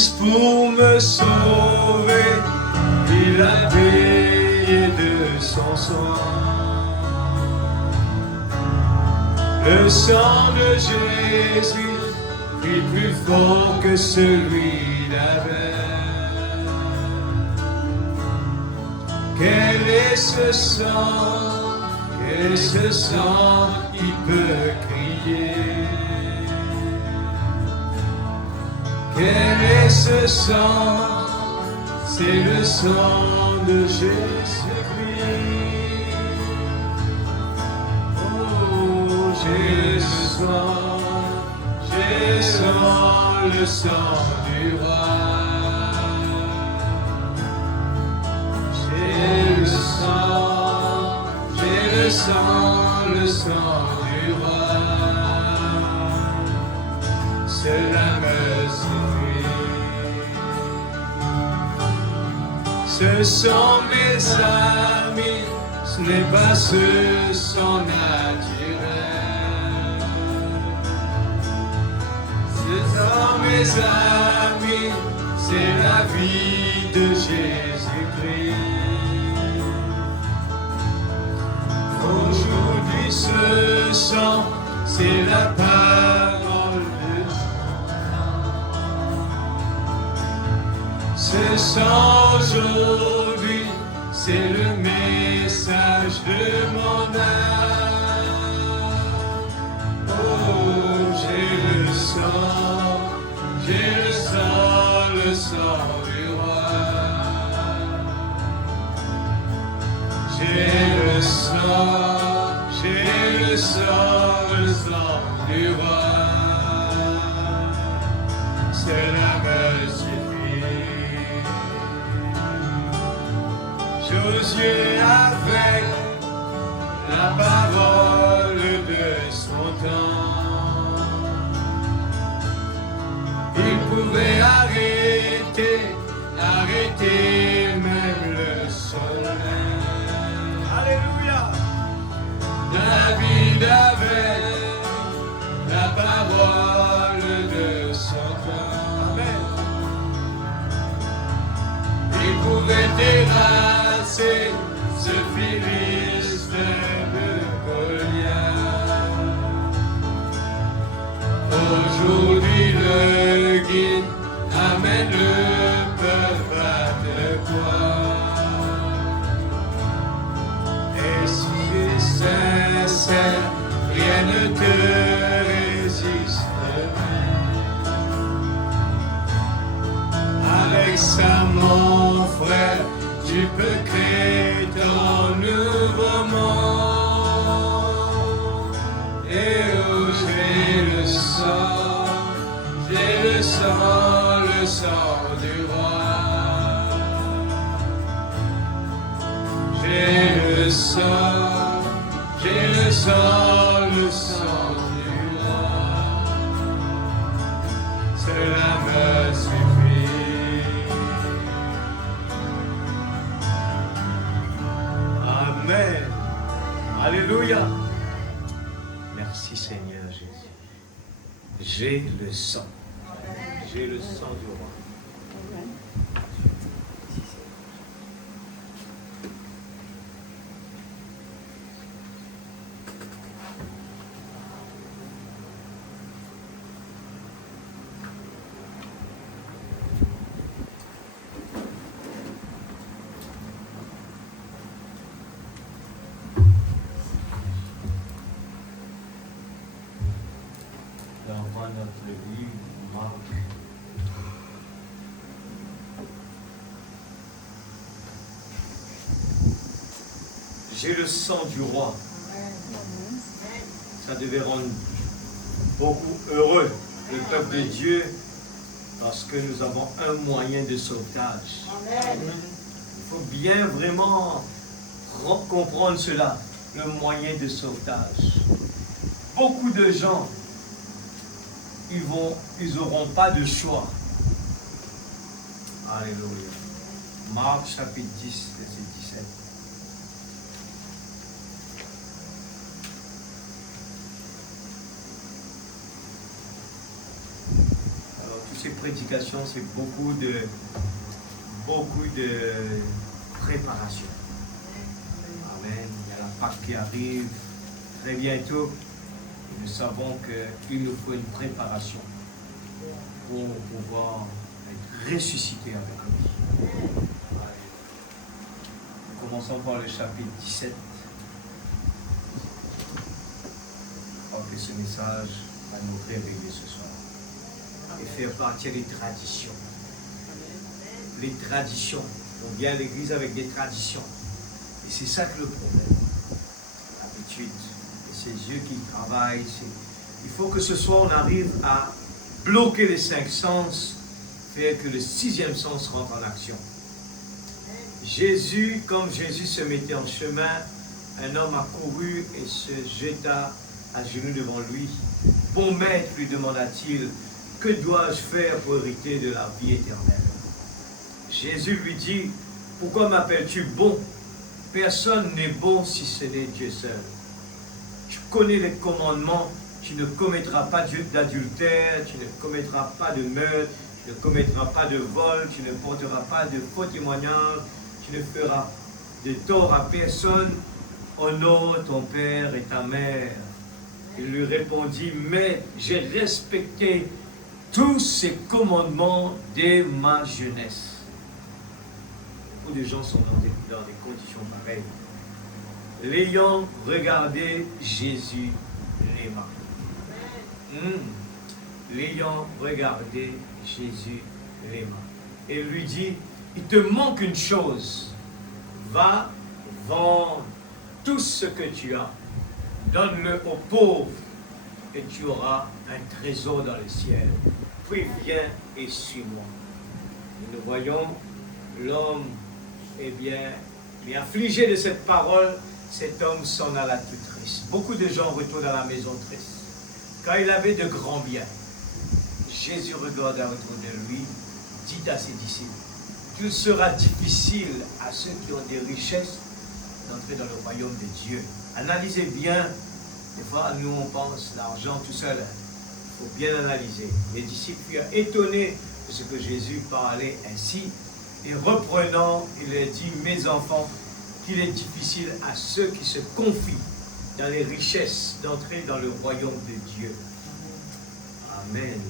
Juste pour me sauver, il a payé de son sang. Le sang de Jésus est plus fort que celui d'Abel. Quel est ce sang? Quel est ce sang qui peut crier? Quel est ce sang? C'est le sang de Jésus-Christ. Oh, j'ai le sang du roi. J'ai le sang du roi. Cela me suffit. Ce sont mes amis, ce n'est pas ce sang naturel. Ce sont mes amis, c'est la vie de Jésus-Christ. Aujourd'hui ce sang, c'est la parole de Dieu. Ce sang aujourd'hui, c'est le message de mon âme. Oh, j'ai le sang du roi. J'ai le sang du roi. Cela me suffit. Josué avec la parole de son temps, il pouvait arrêter même le soleil. Alléluia. David avait la parole de son temps. Amen. Il pouvait terrasser ce Philistin de Goliath. Aujourd'hui le guide amène le peuple à te croire. Et si tu es sincère, rien ne te résistera. Avec ça, mon frère, tu peux créer ton nouveau monde. Et oh, j'ai le sang du roi. J'ai le sang du roi. Cela me suffit. Amen. Alléluia. Merci Seigneur Jésus. J'ai le sang. J'ai le sang du roi. Dans notre livre, Marc. J'ai le sang du roi. Ça devait rendre beaucoup heureux le peuple de Dieu parce que nous avons un moyen de sauvetage. Il faut bien vraiment comprendre cela, le moyen de sauvetage. Beaucoup de gens, ils n'auront pas de choix. Alléluia. Marc chapitre 10, verset 17. prédication, c'est beaucoup de préparation. Amen. Il y a la Pâque qui arrive très bientôt. Nous savons qu'il nous faut une préparation pour pouvoir être ressuscité avec lui. Commençons par le chapitre 17. Je crois que ce message va nous réveiller ce soir et faire partir des traditions. Les traditions. On vient à l'église avec des traditions. Et c'est ça que le problème. L'habitude. Et c'est Dieu qui travaille. Il faut que ce soir on arrive à bloquer les 5 sens, faire que le 6e sens rentre en action. Jésus, comme Jésus se mettait en chemin, un homme a couru et se jeta à genoux devant lui. Bon maître, lui demanda-t-il, que dois-je faire pour hériter de la vie éternelle? Jésus lui dit, pourquoi m'appelles-tu bon? Personne n'est bon si ce n'est Dieu seul. Tu connais les commandements, tu ne commettras pas d'adultère, tu ne commettras pas de meurtre, tu ne commettras pas de vol, tu ne porteras pas de faux témoignages, tu ne feras de tort à personne, honore ton père et ta mère. Il lui répondit, mais j'ai respecté tous ces commandements dès ma jeunesse. Beaucoup de gens sont dans des conditions pareilles. L'ayant regardé, Jésus l'aima. L'ayant regardé, Jésus l'aima. Et lui dit, il te manque une chose. Va vendre tout ce que tu as. Donne-le aux pauvres et tu auras un trésor dans le ciel. Puis viens et suis-moi. Nous voyons l'homme, mais affligé de cette parole, cet homme s'en alla tout triste. Beaucoup de gens retournent à la maison triste. Quand il avait de grands biens, Jésus regarda autour de lui, dit à ses disciples, qu'il sera difficile à ceux qui ont des richesses d'entrer dans le royaume de Dieu. Analysez bien. Des fois, nous, on pense l'argent tout seul. Il faut bien analyser. Les disciples furent étonnés de ce que Jésus parlait ainsi. Et reprenant, il leur dit, mes enfants, qu'il est difficile à ceux qui se confient dans les richesses d'entrer dans le royaume de Dieu. Amen.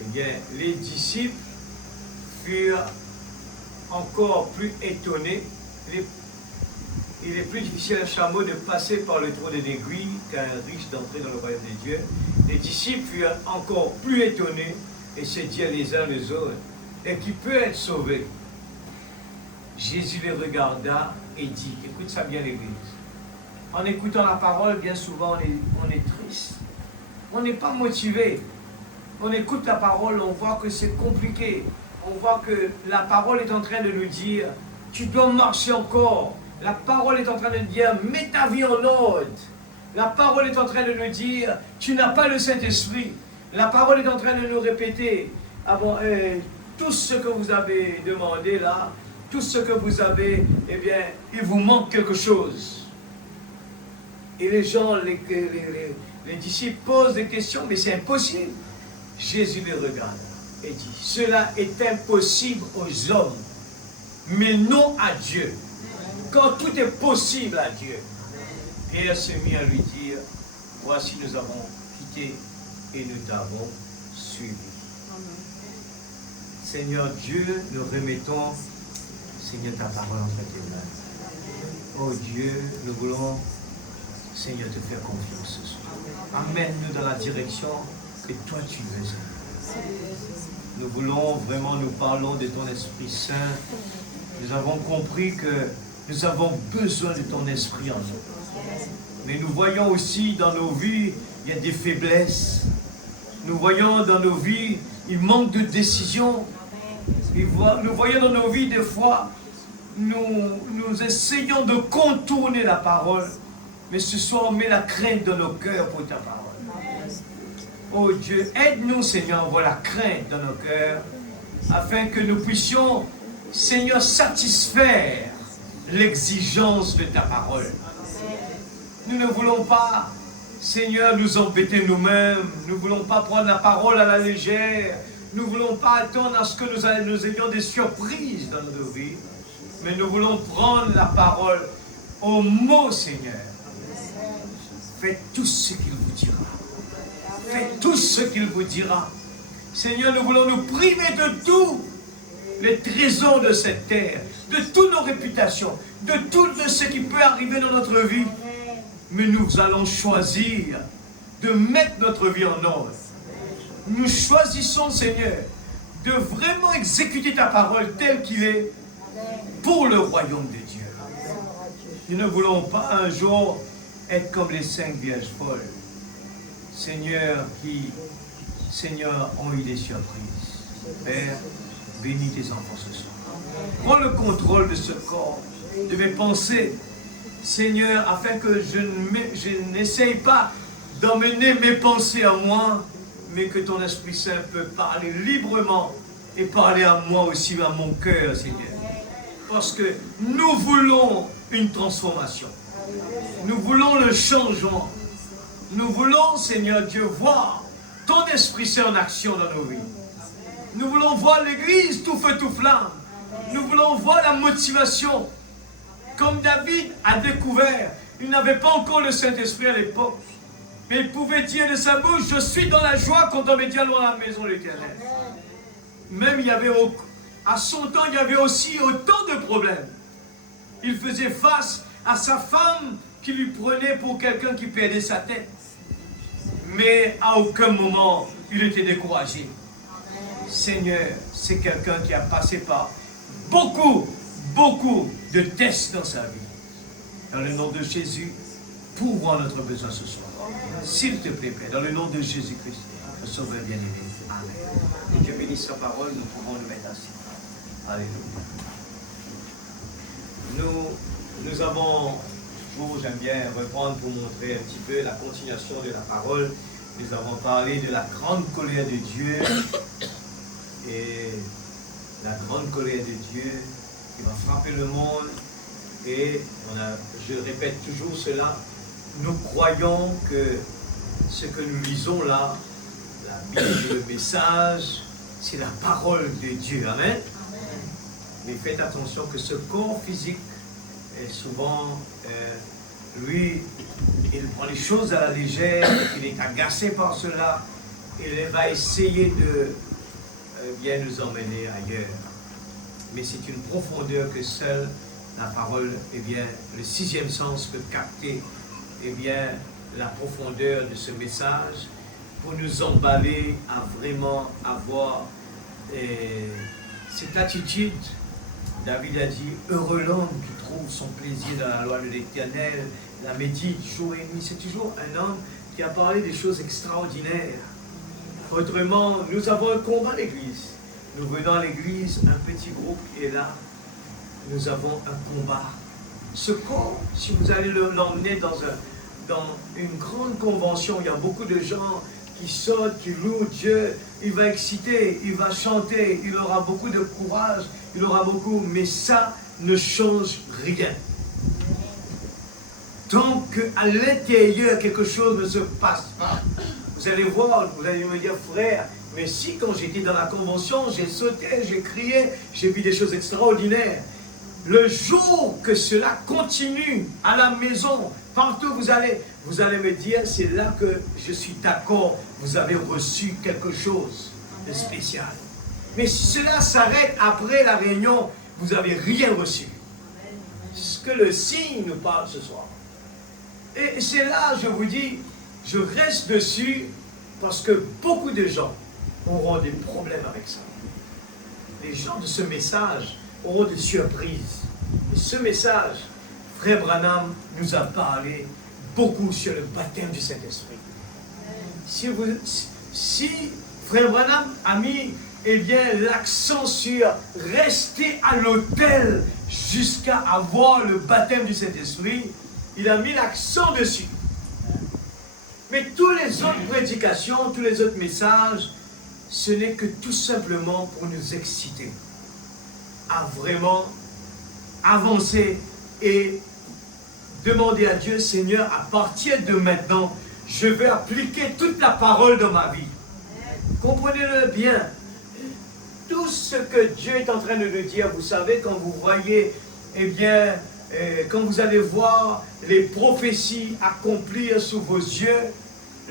Eh bien, les disciples furent encore plus étonnés. Il est plus difficile à un chameau de passer par le trou de l'aiguille qu'à un riche d'entrer dans le royaume de Dieu. Les disciples furent encore plus étonnés et se dirent les uns les autres, et qui peut être sauvé? Jésus les regarda et dit, écoute ça bien l'église, en écoutant la parole, bien souvent on est triste, on n'est pas motivé, on écoute la parole, on voit que c'est compliqué, on voit que la parole est en train de nous dire, tu dois marcher encore. La parole est en train de nous dire, mets ta vie en ordre. La parole est en train de nous dire, tu n'as pas le Saint-Esprit. La parole est en train de nous répéter, tout ce que vous avez demandé là, tout ce que vous avez, eh bien, il vous manque quelque chose. Et les gens, les disciples posent des questions, mais c'est impossible. Jésus les regarde et dit, cela est impossible aux hommes, mais non à Dieu. Quand tout est possible à Dieu. Pierre se mit à lui dire, voici nous avons quitté et nous t'avons suivi. Seigneur Dieu, nous remettons, Seigneur, ta parole entre tes mains. Oh Dieu, nous voulons, Seigneur, te faire confiance ce soir. Amène-nous dans la direction que toi tu veux, Seigneur. Nous voulons vraiment, nous parlons de ton Esprit Saint. Nous avons compris que nous avons besoin de ton Esprit en nous. Mais nous voyons aussi dans nos vies, il y a des faiblesses. Nous voyons dans nos vies, il manque de décision. Nous voyons dans nos vies, des fois, nous essayons de contourner la parole. Mais ce soir, on met la crainte dans nos cœurs pour ta parole. Oh Dieu, aide-nous, Seigneur, à avoir la crainte dans nos cœurs, afin que nous puissions, Seigneur, satisfaire l'exigence de ta parole. Nous ne voulons pas, Seigneur, nous embêter nous-mêmes. Nous ne voulons pas prendre la parole à la légère. Nous ne voulons pas attendre à ce que nous ayons des surprises dans nos vies, mais nous voulons prendre la parole au mot, Seigneur. Faites tout ce qu'il vous dira. Faites tout ce qu'il vous dira. Seigneur, nous voulons nous priver de tous les trésors de cette terre, de toutes nos réputations, de tout ce qui peut arriver dans notre vie. Mais nous allons choisir de mettre notre vie en ordre. Nous choisissons, Seigneur, de vraiment exécuter ta parole telle qu'il est pour le royaume de Dieu. Nous ne voulons pas un jour être comme les 5 vierges folles, Seigneur, qui, Seigneur, ont eu des surprises. Père, bénis tes enfants ce soir. Prends le contrôle de ce corps, de mes pensées, Seigneur, afin que je n'essaye pas d'emmener mes pensées à moi, mais que ton Esprit Saint peut parler librement et parler à moi aussi, à mon cœur, Seigneur. Parce que nous voulons une transformation. Nous voulons le changement. Nous voulons, Seigneur Dieu, voir ton Esprit Saint en action dans nos vies. Nous voulons voir l'Église tout feu, tout flamme. Nous voulons voir la motivation. Comme David a découvert, il n'avait pas encore le Saint-Esprit à l'époque. Mais il pouvait dire de sa bouche, je suis dans la joie quand on me dit allons à la maison de l'Éternel. Même il y avait, à son temps, il y avait aussi autant de problèmes. Il faisait face à sa femme qui lui prenait pour quelqu'un qui perdait sa tête. Mais à aucun moment, il était découragé. Seigneur, c'est quelqu'un qui a passé par beaucoup de tests dans sa vie. Dans le nom de Jésus, pourvois notre besoin ce soir. S'il te plaît, Père, dans le nom de Jésus-Christ, le Sauveur bien-aimé. Amen. Que Dieu bénisse sa parole, nous pouvons nous mettre assis. Alléluia. Nous avons, toujours j'aime bien reprendre pour montrer un petit peu la continuation de la parole. Nous avons parlé de la grande colère de Dieu et la grande colère de Dieu qui va frapper le monde. Et je répète toujours cela, nous croyons que ce que nous lisons là, la Bible, le message, c'est la parole de Dieu. Amen. Amen. Mais faites attention que ce corps physique est souvent, lui, il prend les choses à la légère, il est agacé par cela, il va essayer de bien nous emmener ailleurs. Mais c'est une profondeur que seule la parole, eh bien, le 6e sens peut capter, eh bien, la profondeur de ce message pour nous emballer à vraiment avoir cette attitude. David a dit, heureux l'homme qui trouve son plaisir dans la loi de l'Éternel, la médite jour et nuit. C'est toujours un homme qui a parlé des choses extraordinaires. Autrement, nous avons un combat à l'église. Nous venons à l'église, un petit groupe qui est là. Nous avons un combat. Ce corps, si vous allez l'emmener dans une grande convention, il y a beaucoup de gens qui sautent, qui louent Dieu, il va exciter, il va chanter, il aura beaucoup de courage, il aura beaucoup, mais ça ne change rien. Tant qu'à l'intérieur, quelque chose ne se passe pas, vous allez voir, vous allez me dire, frère, mais si quand j'étais dans la convention, j'ai sauté, j'ai crié, j'ai vu des choses extraordinaires. Le jour que cela continue à la maison, partout vous allez me dire, c'est là que je suis d'accord, vous avez reçu quelque chose de spécial. Mais si cela s'arrête après la réunion, vous n'avez rien reçu. Ce que le signe nous parle ce soir. Et c'est là, je vous dis, je reste dessus parce que beaucoup de gens auront des problèmes avec ça. Les gens de ce message auront des surprises. Et ce message, Frère Branham nous a parlé beaucoup sur le baptême du Saint-Esprit. Si Frère Branham a mis l'accent sur rester à l'autel jusqu'à avoir le baptême du Saint-Esprit, il a mis l'accent dessus. Mais toutes les autres prédications, tous les autres messages, ce n'est que tout simplement pour nous exciter à vraiment avancer et demander à Dieu, Seigneur, à partir de maintenant, je vais appliquer toute la parole dans ma vie. Comprenez-le bien. tout ce que Dieu est en train de nous dire. Vous savez, quand vous voyez, eh bien, quand vous allez voir les prophéties accomplir sous vos yeux,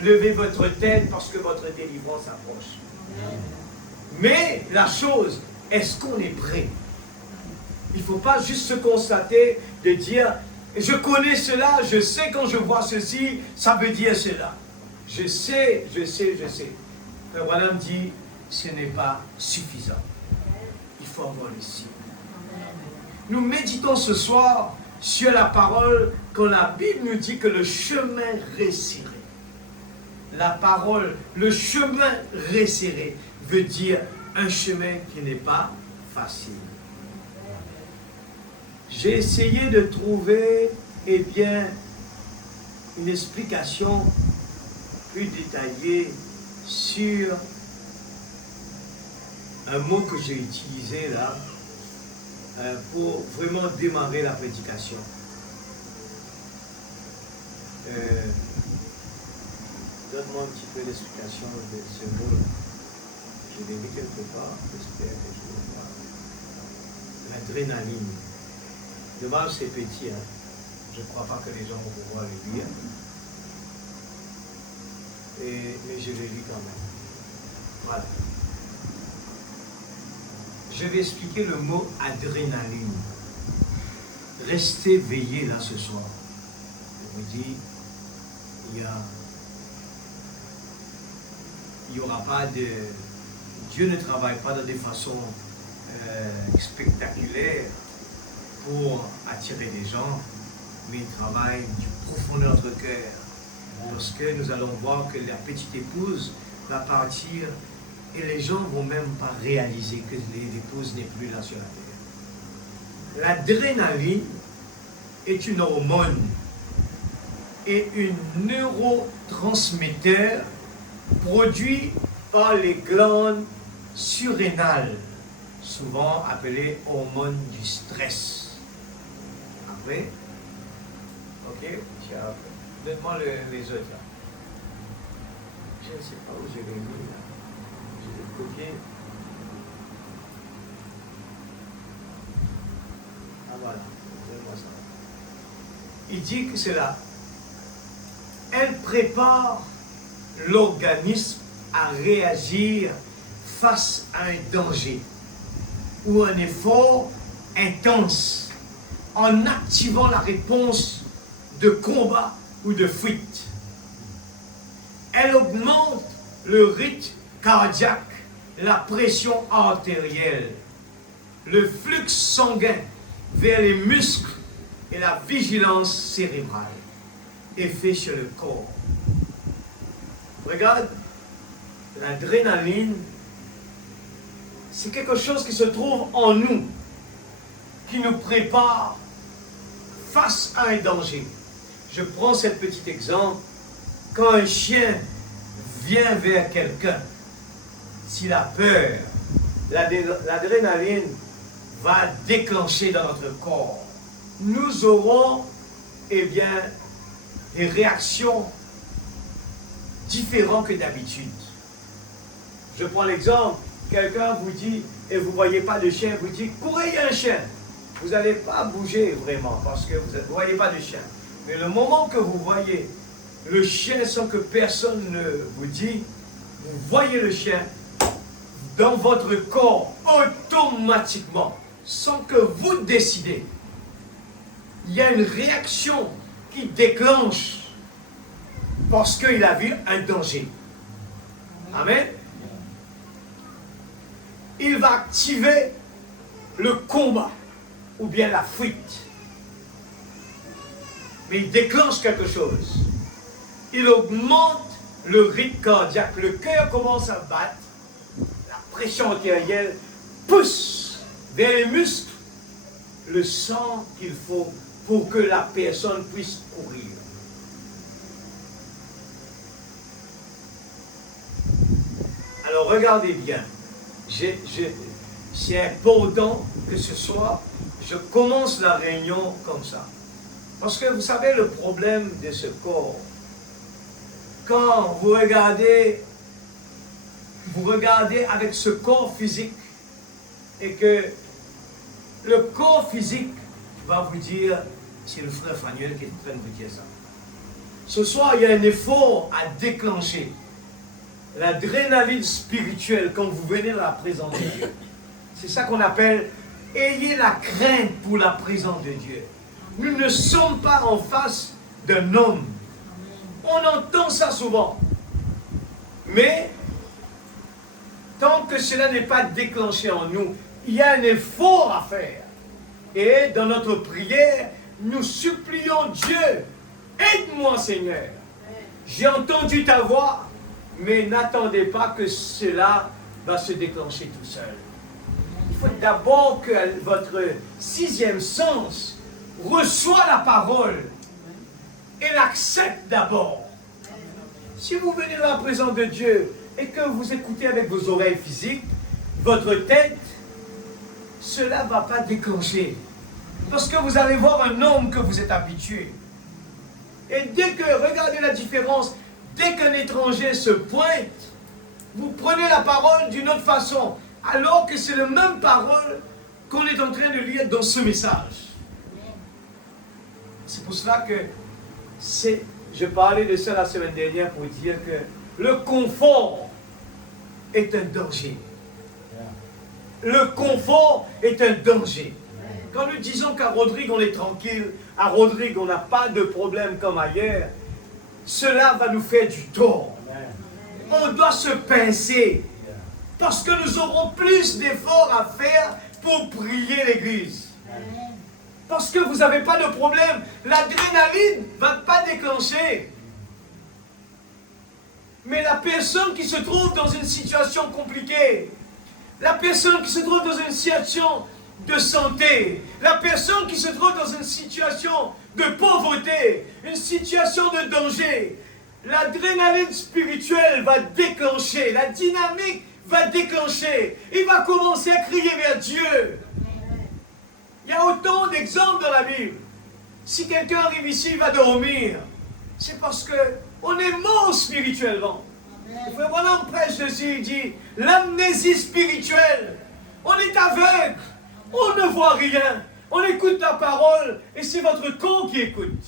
levez votre tête parce que votre délivrance approche. Mais la chose, est-ce qu'on est prêt? Il ne faut pas juste se constater de dire, je connais cela, je sais quand je vois ceci, ça veut dire cela. Je sais. Frère Branham dit, ce n'est pas suffisant. Il faut avoir le signe. Nous méditons ce soir sur la parole quand la Bible nous dit que le chemin resserré. La parole, le chemin resserré veut dire un chemin qui n'est pas facile. J'ai essayé de trouver, eh bien, une explication plus détaillée sur un mot que j'ai utilisé là pour vraiment démarrer la prédication. Donne-moi un petit peu l'explication de ce mot. Je l'ai vu quelque part, j'espère que je le vois. L'adrénaline. Dommage, c'est petit, hein. Je ne crois pas que les gens vont pouvoir le lire. Mais je le lis quand même. Voilà. Je vais expliquer le mot adrénaline. Restez veillés là ce soir. Je vous dis, il n'y aura pas de... Dieu ne travaille pas de des façons spectaculaires pour attirer les gens, mais il travaille du profondeur de notre cœur. Parce que nous allons voir que la petite épouse va partir et les gens ne vont même pas réaliser que l'épouse n'est plus là sur la terre. L'adrénaline est une hormone et une neurotransmetteur produit par les glandes surrénales, souvent appelées hormones du stress. Après, ok, tiens, donne-moi les autres là. Je ne sais pas où je l'ai mis là. Je l'ai copié. Ah voilà, donne-moi ça. Il dit que c'est là. Elle prépare l'organisme à réagir face à un danger ou un effort intense en activant la réponse de combat ou de fuite. Elle augmente le rythme cardiaque, la pression artérielle, le flux sanguin vers les muscles et la vigilance cérébrale. Effet sur le corps. Regarde, l'adrénaline, c'est quelque chose qui se trouve en nous, qui nous prépare face à un danger. Je prends ce petit exemple. Quand un chien vient vers quelqu'un, s'il a peur, l'adrénaline va déclencher dans notre corps. Nous aurons, eh bien, des réactions différentes que d'habitude. Je prends l'exemple, quelqu'un vous dit, et vous ne voyez pas de chien, vous dit, courez, il y a un chien. Vous n'allez pas bouger vraiment, parce que vous ne voyez pas de chien. Mais le moment que vous voyez le chien sans que personne ne vous dit, vous voyez le chien dans votre corps automatiquement, sans que vous décidez. Il y a une réaction qui déclenche parce qu'il a vu un danger. Amen. Il va activer le combat ou bien la fuite. Mais il déclenche quelque chose. Il augmente le rythme cardiaque. Le cœur commence à battre. La pression artérielle pousse vers les muscles le sang qu'il faut pour que la personne puisse courir. Alors regardez bien. C'est important que ce soit, je commence la réunion comme ça. Parce que vous savez le problème de ce corps. Quand vous regardez avec ce corps physique, et que le corps physique va vous dire, c'est le frère Fanuel qui est en train de vous dire ça. Ce soir, il y a un effort à déclencher. L'adrénaline spirituelle quand vous venez à la présence de Dieu. C'est ça qu'on appelle ayez la crainte pour la présence de Dieu. Nous ne sommes pas en face d'un homme. On entend ça souvent. Mais tant que cela n'est pas déclenché en nous, il y a un effort à faire. Et dans notre prière, nous supplions Dieu, aide-moi Seigneur. J'ai entendu ta voix, mais n'attendez pas que cela va se déclencher tout seul. Il faut d'abord que votre sixième sens reçoit la parole et l'accepte d'abord. Si vous venez dans la présence de Dieu et que vous écoutez avec vos oreilles physiques, votre tête, cela ne va pas déclencher. Parce que vous allez voir un homme que vous êtes habitué. Et dès que, regardez la différence, dès qu'un étranger se pointe, vous prenez la parole d'une autre façon, alors que c'est la même parole qu'on est en train de lire dans ce message. C'est pour cela que je parlais de ça la semaine dernière pour dire que le confort est un danger. Le confort est un danger. Quand nous disons qu'à Rodrigue on est tranquille, à Rodrigue on n'a pas de problème comme ailleurs, cela va nous faire du tort. On doit se pincer parce que nous aurons plus d'efforts à faire pour prier l'Église. Parce que vous n'avez pas de problème, l'adrénaline ne va pas déclencher. Mais la personne qui se trouve dans une situation compliquée, la personne qui se trouve dans une situation de santé, la personne qui se trouve dans une situation de pauvreté, une situation de danger, l'adrénaline spirituelle va déclencher, la dynamique va déclencher. Il va commencer à crier vers Dieu. Il y a autant d'exemples dans la Bible. Si quelqu'un arrive ici, il va dormir. C'est parce qu'on est mort spirituellement. Le frère Branham prêche dessus, il dit, l'amnésie spirituelle. On est aveugle. On ne voit rien. On écoute la parole et c'est votre corps qui écoute.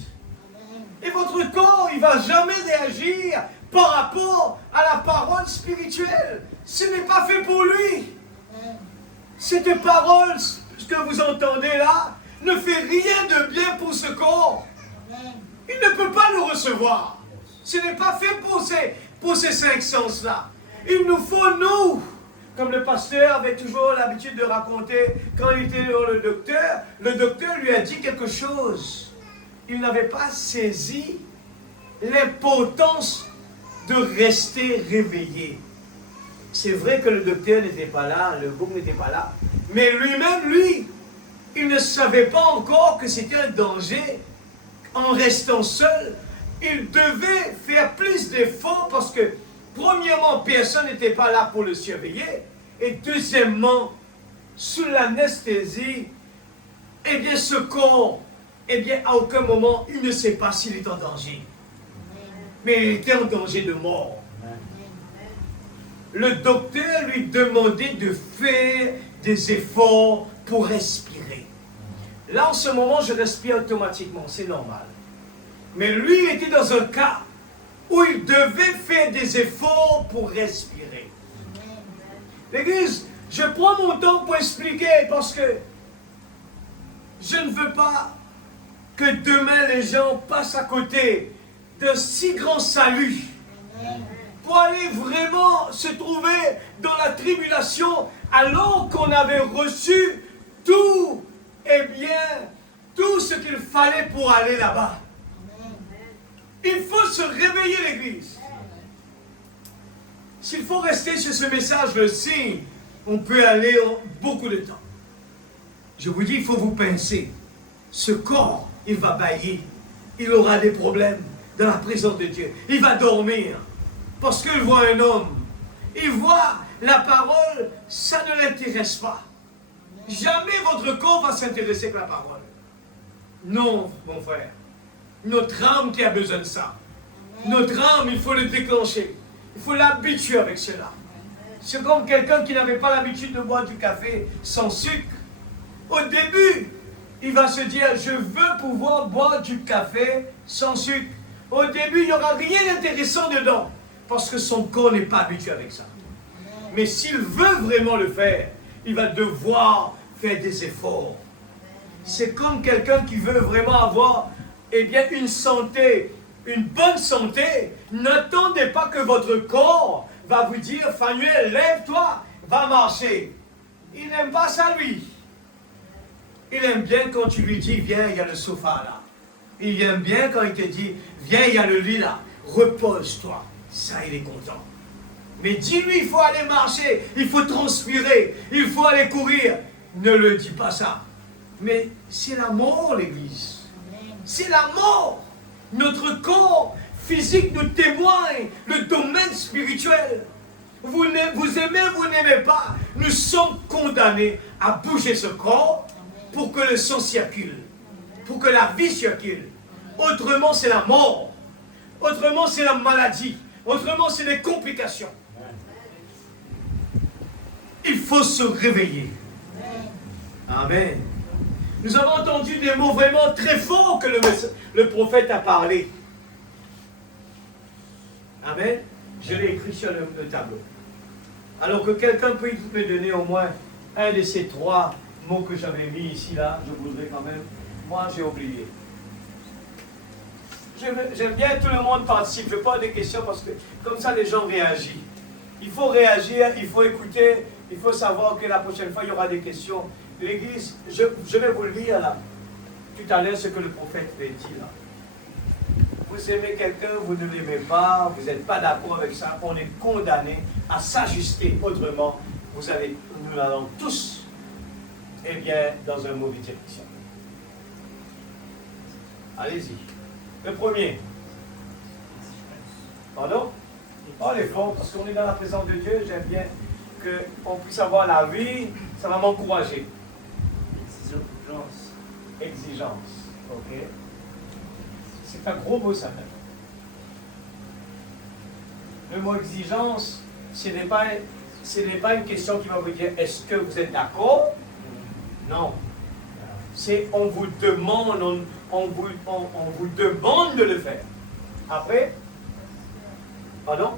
Et votre corps, il ne va jamais réagir par rapport à la parole spirituelle. Ce n'est pas fait pour lui. Cette parole, ce que vous entendez là, ne fait rien de bien pour ce corps. Il ne peut pas le recevoir. Ce n'est pas fait pour ces cinq sens-là. Il nous faut, nous, comme le pasteur avait toujours l'habitude de raconter, quand il était le docteur lui a dit quelque chose. Il n'avait pas saisi l'importance de rester réveillé. C'est vrai que le docteur n'était pas là, le groupe n'était pas là, mais lui-même, il ne savait pas encore que c'était un danger. En restant seul, il devait faire plus d'efforts parce que, premièrement, personne n'était pas là pour le surveiller, et deuxièmement, sous l'anesthésie, eh bien, ce corps, eh bien, à aucun moment, il ne sait pas s'il est en danger. Mais il était en danger de mort. Le docteur lui demandait de faire des efforts pour respirer. Là, en ce moment, je respire automatiquement, c'est normal. Mais lui, il était dans un cas où il devait faire des efforts pour respirer. L'Église, je prends mon temps pour expliquer parce que je ne veux pas que demain les gens passent à côté d'un si grand salut pour aller vraiment se trouver dans la tribulation alors qu'on avait reçu tout, eh bien, tout ce qu'il fallait pour aller là-bas. Il faut se réveiller, l'Église. S'il faut rester sur ce message-ci, on peut aller beaucoup de temps. Je vous dis, il faut vous pincer. Ce corps, il va bâillir. Il aura des problèmes dans la présence de Dieu. Il va dormir. Parce qu'il voit un homme. Il voit la parole, ça ne l'intéresse pas. Jamais votre corps va s'intéresser que la parole. Non, mon frère. Notre âme qui a besoin de ça. Notre âme, il faut le déclencher. Il faut l'habituer avec cela. C'est comme quelqu'un qui n'avait pas l'habitude de boire du café sans sucre. Au début, il va se dire, je veux pouvoir boire du café sans sucre. Au début, il n'y aura rien d'intéressant dedans, parce que son corps n'est pas habitué avec ça. Mais s'il veut vraiment le faire, il va devoir faire des efforts. C'est comme quelqu'un qui veut vraiment avoir une santé, une bonne santé. N'attendez pas que votre corps va vous dire, Fanuel, lève-toi, va marcher. Il n'aime pas ça, lui. Il aime bien quand tu lui dis, viens, il y a le sofa là. Il aime bien quand il te dit, viens, il y a le lit là, repose-toi. Ça, il est content. Mais dis-lui, il faut aller marcher, il faut transpirer, il faut aller courir. Ne le dis pas ça. Mais c'est la mort, l'Église. C'est la mort. Notre corps physique nous témoigne le domaine spirituel. Vous aimez, vous n'aimez pas. Nous sommes condamnés à bouger ce corps pour que le sang circule, pour que la vie circule. Autrement, c'est la mort. Autrement, c'est la maladie. Autrement, c'est les complications. Il faut se réveiller. Amen. Nous avons entendu des mots vraiment très forts que le prophète a parlé. Amen. Je l'ai écrit sur le tableau. Alors que quelqu'un peut me donner au moins un de ces 3 mots que j'avais mis ici, là, je voudrais quand même. Moi, j'ai oublié. J'aime bien que tout le monde participe. Je pose des questions parce que comme ça, les gens réagissent. Il faut réagir, il faut écouter, il faut savoir que la prochaine fois, il y aura des questions. L'Église, je vais vous le lire là, tout à l'heure, ce que le prophète avait dit là. Vous aimez quelqu'un, vous ne l'aimez pas, vous n'êtes pas d'accord avec ça, on est condamné à s'ajuster. Autrement, nous allons tous, dans une mauvaise direction. Allez-y. Le premier. Pardon? Oh, les forts, parce qu'on est dans la présence de Dieu, j'aime bien qu'on puisse avoir la vie, ça va m'encourager. Exigence. Ok. C'est un gros mot, ça. Le mot exigence, ce n'est pas une question qui va vous dire est-ce que vous êtes d'accord? Non. C'est on vous demande, on vous demande de le faire. Après, pardon?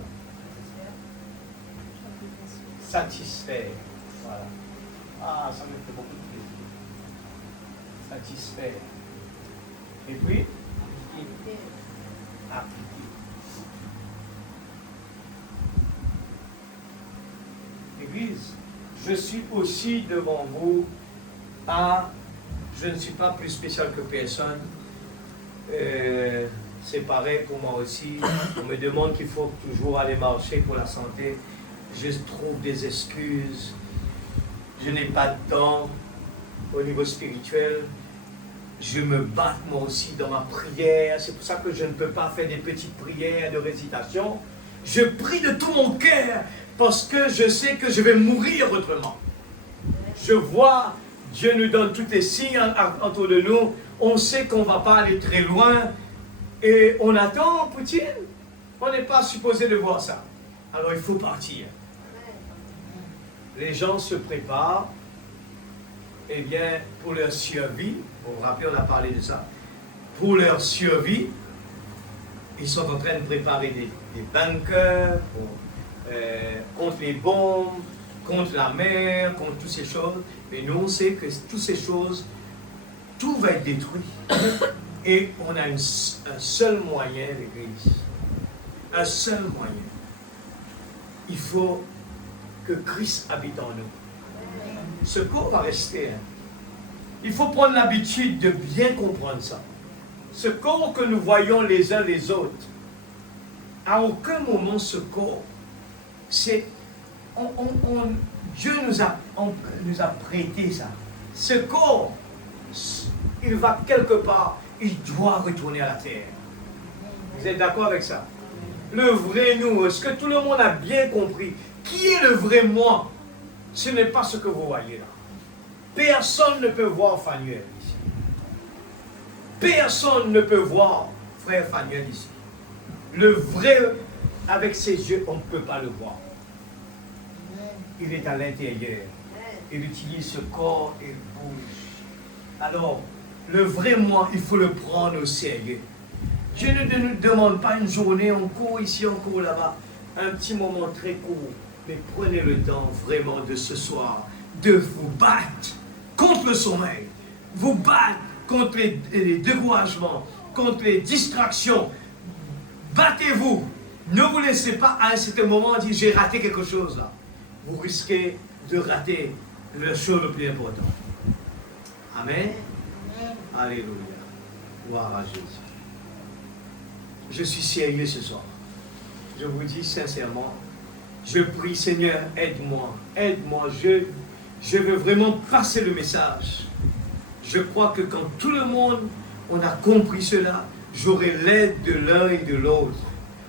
Satisfaire. Voilà. Ah, ça me fait beaucoup de plaisir. Satisfaire. Et puis, appliquer. Église, je suis aussi devant vous je ne suis pas plus spécial que personne. C'est pareil pour moi aussi. On me demande qu'il faut toujours aller marcher pour la santé. Je trouve des excuses. Je n'ai pas de temps au niveau spirituel. Je me bats moi aussi dans ma prière. C'est pour ça que je ne peux pas faire des petites prières de récitation. Je prie de tout mon cœur parce que je sais que je vais mourir autrement. Je vois, Dieu nous donne tous les signes autour de nous. On sait qu'on ne va pas aller très loin. Et on attend Poutine. On n'est pas supposé de voir ça. Alors il faut partir. Les gens se préparent pour leur survie. Vous vous rappelez, on a parlé de ça. Pour leur survie, ils sont en train de préparer des bunkers contre les bombes, contre la mer, contre toutes ces choses. Mais nous, on sait que toutes ces choses, tout va être détruit. Et on a un seul moyen, l'Église. Un seul moyen. Il faut que Christ habite en nous. Ce corps va rester. Il faut prendre l'habitude de bien comprendre ça. Ce corps que nous voyons les uns les autres, à aucun moment ce corps, c'est... Dieu nous a prêté ça. Ce corps, il va quelque part, il doit retourner à la terre. Vous êtes d'accord avec ça? Le vrai nous, est-ce que tout le monde a bien compris? Qui est le vrai moi? Ce n'est pas ce que vous voyez là. Personne ne peut voir Fanuel ici. Personne ne peut voir frère Fanuel ici. Le vrai, avec ses yeux, on ne peut pas le voir. il est à l'intérieur. Il utilise ce corps et il bouge. Alors, le vrai moi, il faut le prendre au sérieux. Dieu ne nous demande pas une journée, on court ici, on court là-bas. Un petit moment très court. Mais prenez le temps vraiment de ce soir de vous battre contre le sommeil. Vous battre contre les découragements, contre les distractions. Battez-vous. Ne vous laissez pas à un certain moment dire j'ai raté quelque chose là. Vous risquez de rater la chose le plus important. Amen. Alléluia. Gloire à Jésus. Je suis sérieux ce soir. Je vous dis sincèrement, je prie Seigneur, aide-moi. Aide-moi. Je veux vraiment passer le message. Je crois que quand tout le monde on a compris cela, j'aurai l'aide de l'un et de l'autre.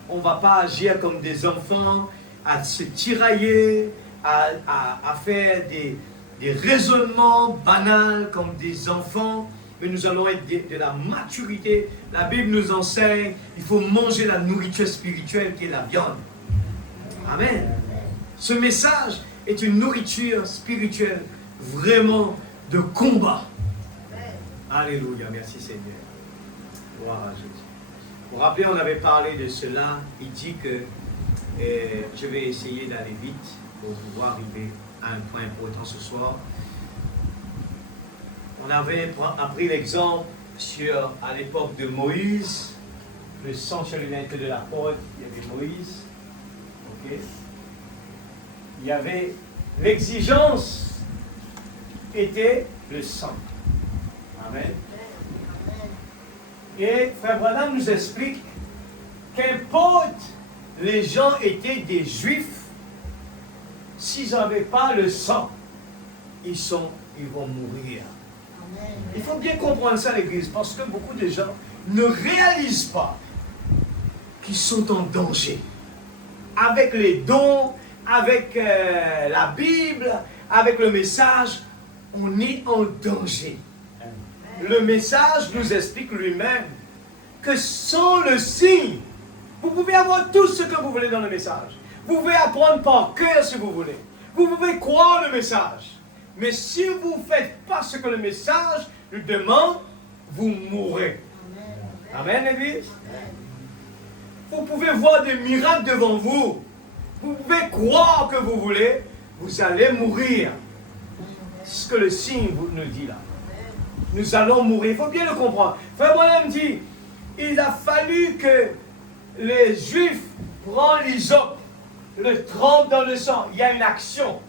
On ne va pas agir comme des enfants, à se tirailler, à faire des raisonnements banals comme des enfants, mais nous allons être de la maturité. La Bible nous enseigne, il faut manger la nourriture spirituelle qui est la viande. Amen. Ce message est une nourriture spirituelle vraiment de combat. Alléluia, merci Seigneur. Gloire à Jésus. Vous vous rappelez, on avait parlé de cela. Il dit que je vais essayer d'aller vite pour pouvoir arriver à un point important ce soir. On avait appris l'exemple à l'époque de Moïse, le sang sur l'unité de la porte, il y avait Moïse. Okay. Il y avait l'exigence était le sang. Amen. Et Frère Branham nous explique qu'importe les gens étaient des juifs, s'ils n'avaient pas le sang, ils vont mourir. Amen. Il faut bien comprendre ça, l'Église, parce que beaucoup de gens ne réalisent pas qu'ils sont en danger. Avec les dons, avec la Bible, avec le message, on est en danger. Le message nous explique lui-même que sans le signe, vous pouvez avoir tout ce que vous voulez dans le message. Vous pouvez apprendre par cœur si vous voulez. Vous pouvez croire le message. Mais si vous ne faites pas ce que le message nous demande, vous mourrez. Amen, l'Église. Vous pouvez voir des miracles devant vous. Vous pouvez croire que vous voulez, vous allez mourir. C'est ce que le signe nous dit là. Nous allons mourir. Il faut bien le comprendre. Frère Branham dit, il a fallu que les Juifs prennent l'hysope, le trempent dans le sang. Il y a une action,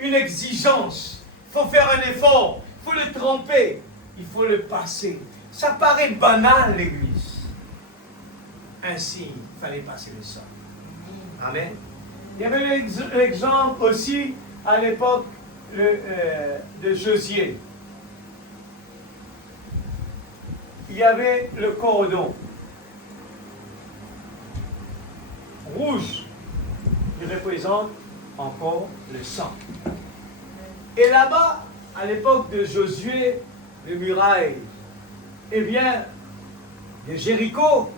une exigence. Il faut faire un effort. Il faut le tremper. Il faut le passer. Ça paraît banal, l'Église. Ainsi, il fallait passer le sang. Amen. Il y avait l'exemple aussi à l'époque de Josué. Il y avait le cordon rouge qui représente encore le sang. Et là-bas, à l'époque de Josué, les murailles, eh bien, de Jéricho,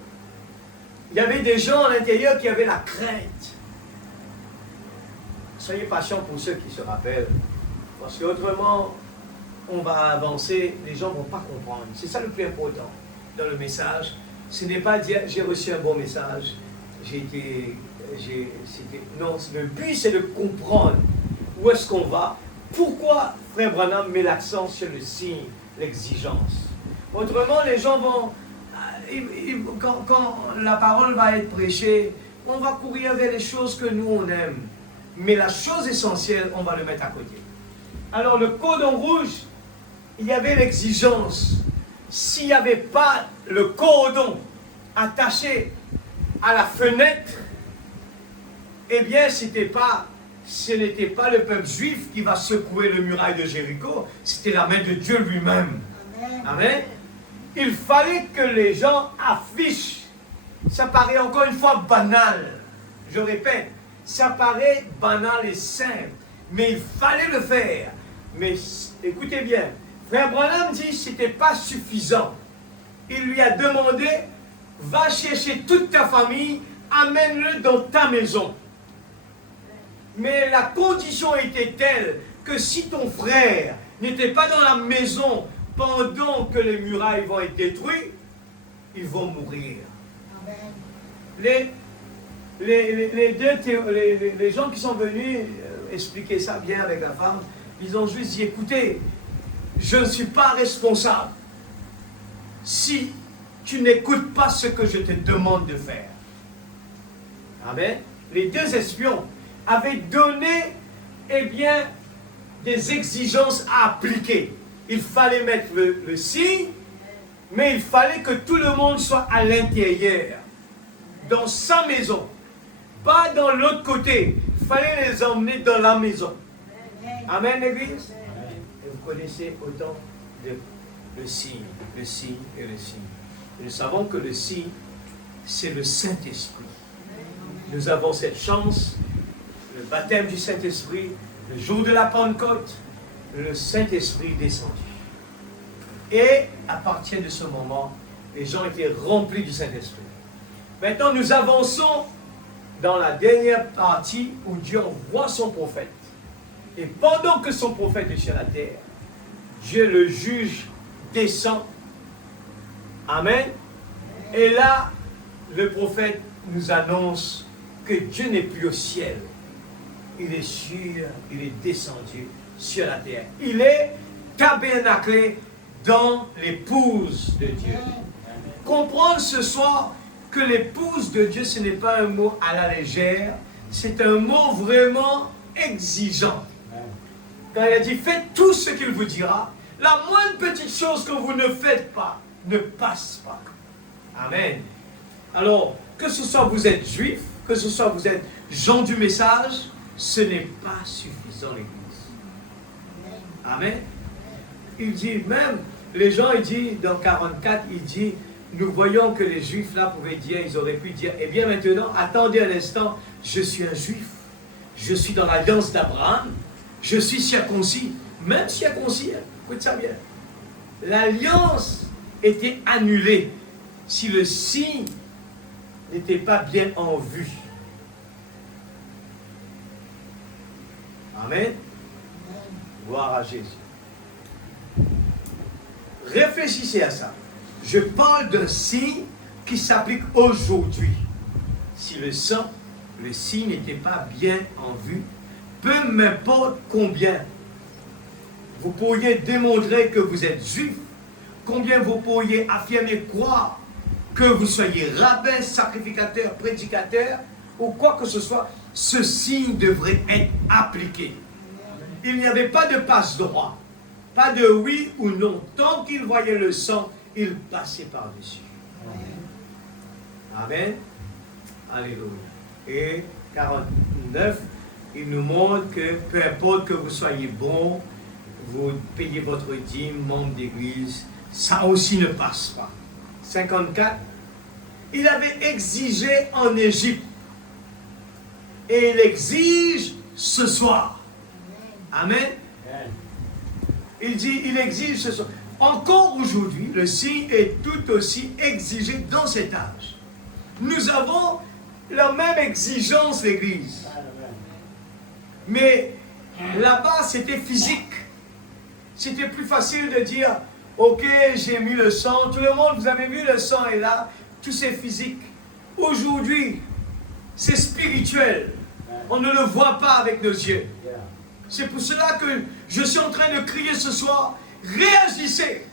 il y avait des gens à l'intérieur qui avaient la crainte. Soyez patients pour ceux qui se rappellent, parce qu'autrement, on va avancer, les gens ne vont pas comprendre. C'est ça le plus important dans le message. Ce n'est pas dire j'ai reçu un bon message, non, le but c'est de comprendre où est-ce qu'on va. Pourquoi Frère Branham met l'accent sur le signe, l'exigence. Autrement, les gens vont, quand la parole va être prêchée, on va courir vers les choses que nous on aime. Mais la chose essentielle, on va le mettre à côté. Alors le cordon rouge, il y avait l'exigence. S'il n'y avait pas le cordon attaché à la fenêtre, eh bien, ce n'était pas le peuple juif qui va secouer le muraille de Jéricho, c'était la main de Dieu lui-même. Amen. Amen. Il fallait que les gens affichent. Ça paraît encore une fois banal. Je répète, ça paraît banal et simple, mais il fallait le faire. Mais écoutez bien, Frère Branham dit que ce n'était pas suffisant. Il lui a demandé, va chercher toute ta famille, amène-le dans ta maison. Mais la condition était telle que si ton frère n'était pas dans la maison pendant que les murailles vont être détruites, ils vont mourir. Amen. Les gens qui sont venus expliquer ça bien avec la femme, ils ont juste dit, écoutez, je ne suis pas responsable si tu n'écoutes pas ce que je te demande de faire. Amen. Les deux espions avaient donné, eh bien, des exigences à appliquer. Il fallait mettre le signe, mais il fallait que tout le monde soit à l'intérieur, dans sa maison, pas dans l'autre côté. Il fallait les emmener dans la maison. Amen, l'Église. Et vous connaissez autant le signe et le signe. Nous savons que le signe, c'est le Saint-Esprit. Nous avons cette chance, le baptême du Saint-Esprit, le jour de la Pentecôte, le Saint-Esprit est descendu. Et à partir de ce moment, les gens étaient remplis du Saint-Esprit. Maintenant, nous avançons dans la dernière partie où Dieu envoie son prophète. Et pendant que son prophète est sur la terre, Dieu le juge descend. Amen. Et là, le prophète nous annonce que Dieu n'est plus au ciel. Il est descendu sur la terre. Il est tabernaclé dans l'épouse de Dieu. Comprendre ce soir que l'épouse de Dieu, ce n'est pas un mot à la légère, c'est un mot vraiment exigeant. Quand il a dit, faites tout ce qu'il vous dira, la moindre petite chose que vous ne faites pas, ne passe pas. Amen. Alors, que ce soit vous êtes juif, que ce soit vous êtes gens du message, ce n'est pas suffisant l'Église. Amen. Il dit, même, les gens, il dit, dans 44, il dit, nous voyons que les juifs là pouvaient dire, ils auraient pu dire, eh bien maintenant, attendez un instant, je suis un juif, je suis dans l'alliance d'Abraham, je suis circoncis, même circoncis, écoute ça bien, l'alliance était annulée si le signe n'était pas bien en vue. Amen. Gloire à Jésus. Réfléchissez à ça. Je parle d'un signe qui s'applique aujourd'hui. Si le signe n'était pas bien en vue, peu m'importe combien vous pourriez démontrer que vous êtes juif, combien vous pourriez affirmer croire que vous soyez rabbin, sacrificateur, prédicateur, ou quoi que ce soit, ce signe devrait être appliqué. Il n'y avait pas de passe-droit, pas de oui ou non. Tant qu'il voyait le sang, il passait par-dessus. Amen. Alléluia. Et 49, il nous montre que peu importe que vous soyez bon, vous payez votre dîme, membre d'église, ça aussi ne passe pas. 54, il avait exigé en Égypte. Et il exige ce soir. Amen. Il dit, il exige ce soir. Encore aujourd'hui, le signe est tout aussi exigé dans cet âge. Nous avons la même exigence, l'Église. Mais là-bas, c'était physique. C'était plus facile de dire, ok, j'ai mis le sang. Tout le monde, vous avez vu, le sang est là. Tout c'est physique. Aujourd'hui, c'est spirituel. On ne le voit pas avec nos yeux. C'est pour cela que je suis en train de crier ce soir. Réagissez.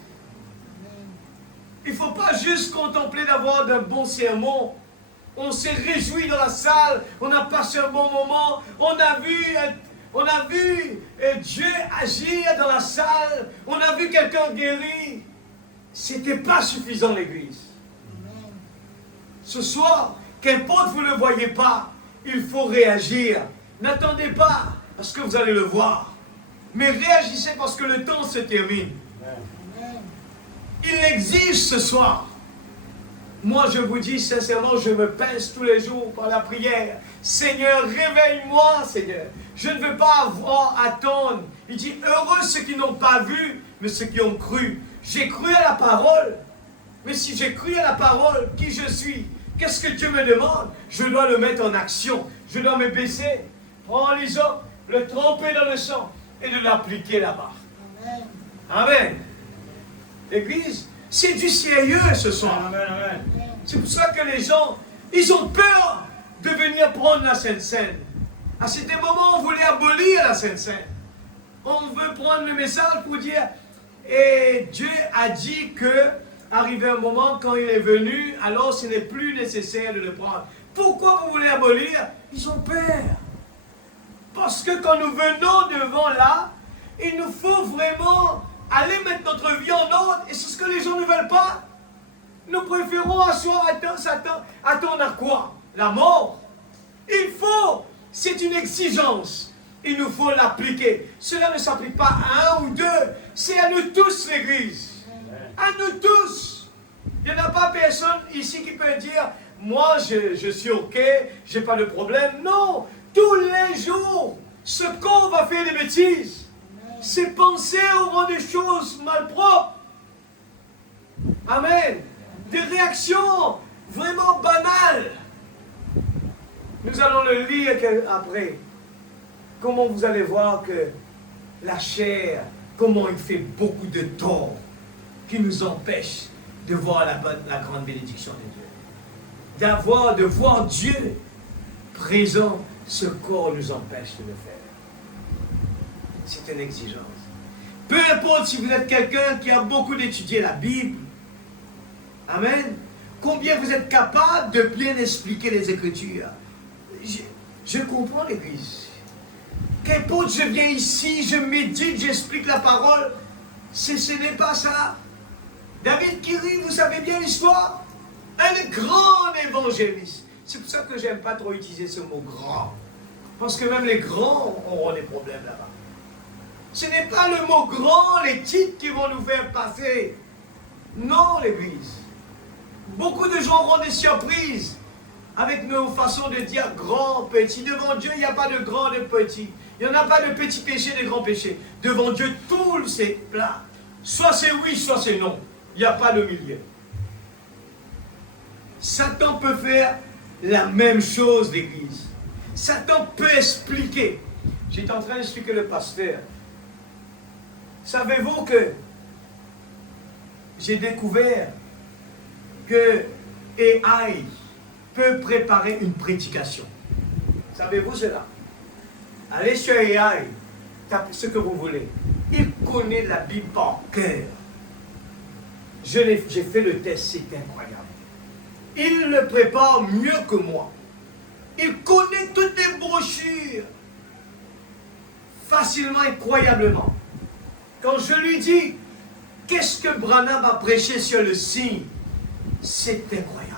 Il ne faut pas juste contempler d'avoir d'un bon sermon. On s'est réjoui dans la salle. On a passé un bon moment. On a vu Dieu agir dans la salle. On a vu quelqu'un guéri. Ce n'était pas suffisant, l'Église. Ce soir, qu'importe vous ne le voyez pas, il faut réagir. N'attendez pas parce que vous allez le voir. Mais réagissez parce que le temps se termine. Il l'exige ce soir. Moi, je vous dis sincèrement, je me pince tous les jours par la prière. Seigneur, réveille-moi, Seigneur. Je ne veux pas attendre. Il dit, heureux ceux qui n'ont pas vu, mais ceux qui ont cru. J'ai cru à la parole. Mais si j'ai cru à la parole, qui je suis? Qu'est-ce que Dieu me demande? Je dois le mettre en action. Je dois me baisser. prendre l'hysope, le tremper dans le sang et de l'appliquer là-bas. Amen. L'église, c'est du sérieux ce soir. Amen. C'est pour ça que les gens, ils ont peur de venir prendre la Sainte Seine. À certains moments, on voulait abolir la Sainte Seine. On veut prendre le message pour dire, et Dieu a dit que, arrivé un moment, quand il est venu, alors ce n'est plus nécessaire de le prendre. Pourquoi vous voulez abolir? Ils ont peur. Parce que quand nous venons devant là, il nous faut vraiment aller mettre notre vie en ordre, et c'est ce que les gens ne veulent pas. Nous préférons asseoir attendre à quoi? La mort. Il faut, c'est une exigence. Il nous faut l'appliquer. Cela ne s'applique pas à un ou deux, c'est à nous tous l'Église. À nous tous. Il n'y en a pas personne ici qui peut dire, moi je suis ok, je n'ai pas de problème. Non, tous les jours, ce corps va faire des bêtises. Ses pensées auront des choses malpropres. Amen. Des réactions vraiment banales. Nous allons le lire après. Comment vous allez voir que la chair, comment il fait beaucoup de tort qui nous empêche de voir la grande bénédiction de Dieu. De voir Dieu présent, ce corps nous empêche de le faire. C'est une exigence. Peu importe si vous êtes quelqu'un qui a beaucoup étudié la Bible. Amen. Combien vous êtes capable de bien expliquer les Écritures. Je comprends l'Église. Qu'importe, je viens ici, je médite, j'explique la parole. Ce n'est pas ça. David Kiri, vous savez bien l'histoire? Un grand évangéliste. C'est pour ça que j'aime pas trop utiliser ce mot grand. Parce que même les grands auront des problèmes là-bas. Ce n'est pas le mot grand, les titres qui vont nous faire passer. Non, l'Église. Beaucoup de gens auront des surprises avec nos façons de dire grand, petit. Devant Dieu, il n'y a pas de grand, de petit. Il n'y en a pas de petits péchés, de grands péchés. Devant Dieu, tout c'est plat. Soit c'est oui, soit c'est non. Il n'y a pas de milieu. Satan peut faire la même chose, l'Église. Satan peut expliquer. J'étais en train d'expliquer le pasteur. Savez-vous que j'ai découvert que AI peut préparer une prédication? Savez-vous cela? Allez sur AI, tapez ce que vous voulez. Il connaît la Bible par cœur. J'ai fait le test, c'est incroyable. Il le prépare mieux que moi. Il connaît toutes les brochures facilement, incroyablement. Quand je lui dis, qu'est-ce que Branham a prêché sur le signe? C'est incroyable.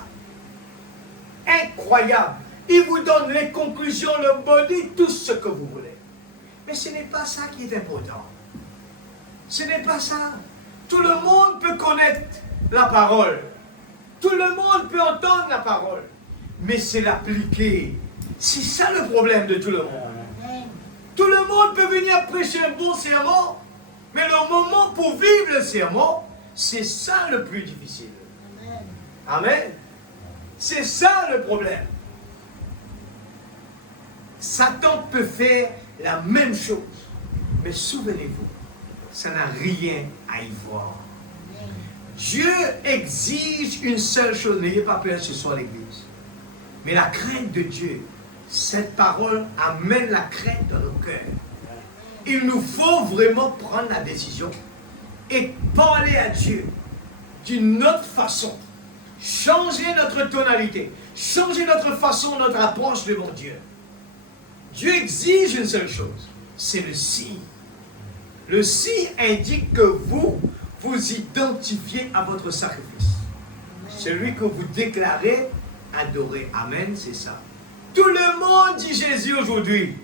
Incroyable. Il vous donne les conclusions, le body, tout ce que vous voulez. Mais ce n'est pas ça qui est important. Ce n'est pas ça. Tout le monde peut connaître la parole. Tout le monde peut entendre la parole. Mais c'est l'appliquer. C'est ça le problème de tout le monde. Tout le monde peut venir prêcher un bon sermon, mais le moment pour vivre le sermon, c'est ça le plus difficile. Amen. C'est ça le problème. Satan peut faire la même chose. Mais souvenez-vous, ça n'a rien à y voir. Dieu exige une seule chose. N'ayez pas peur ce soir l'Église. Mais la crainte de Dieu, cette parole amène la crainte dans nos cœurs. Il nous faut vraiment prendre la décision et parler à Dieu d'une autre façon. Changer notre tonalité. Changer notre façon, notre approche devant Dieu. Dieu exige une seule chose. C'est le signe. Le signe indique que vous identifiez à votre sacrifice. Celui que vous déclarez adorer. Amen, c'est ça. Tout le monde dit Jésus aujourd'hui.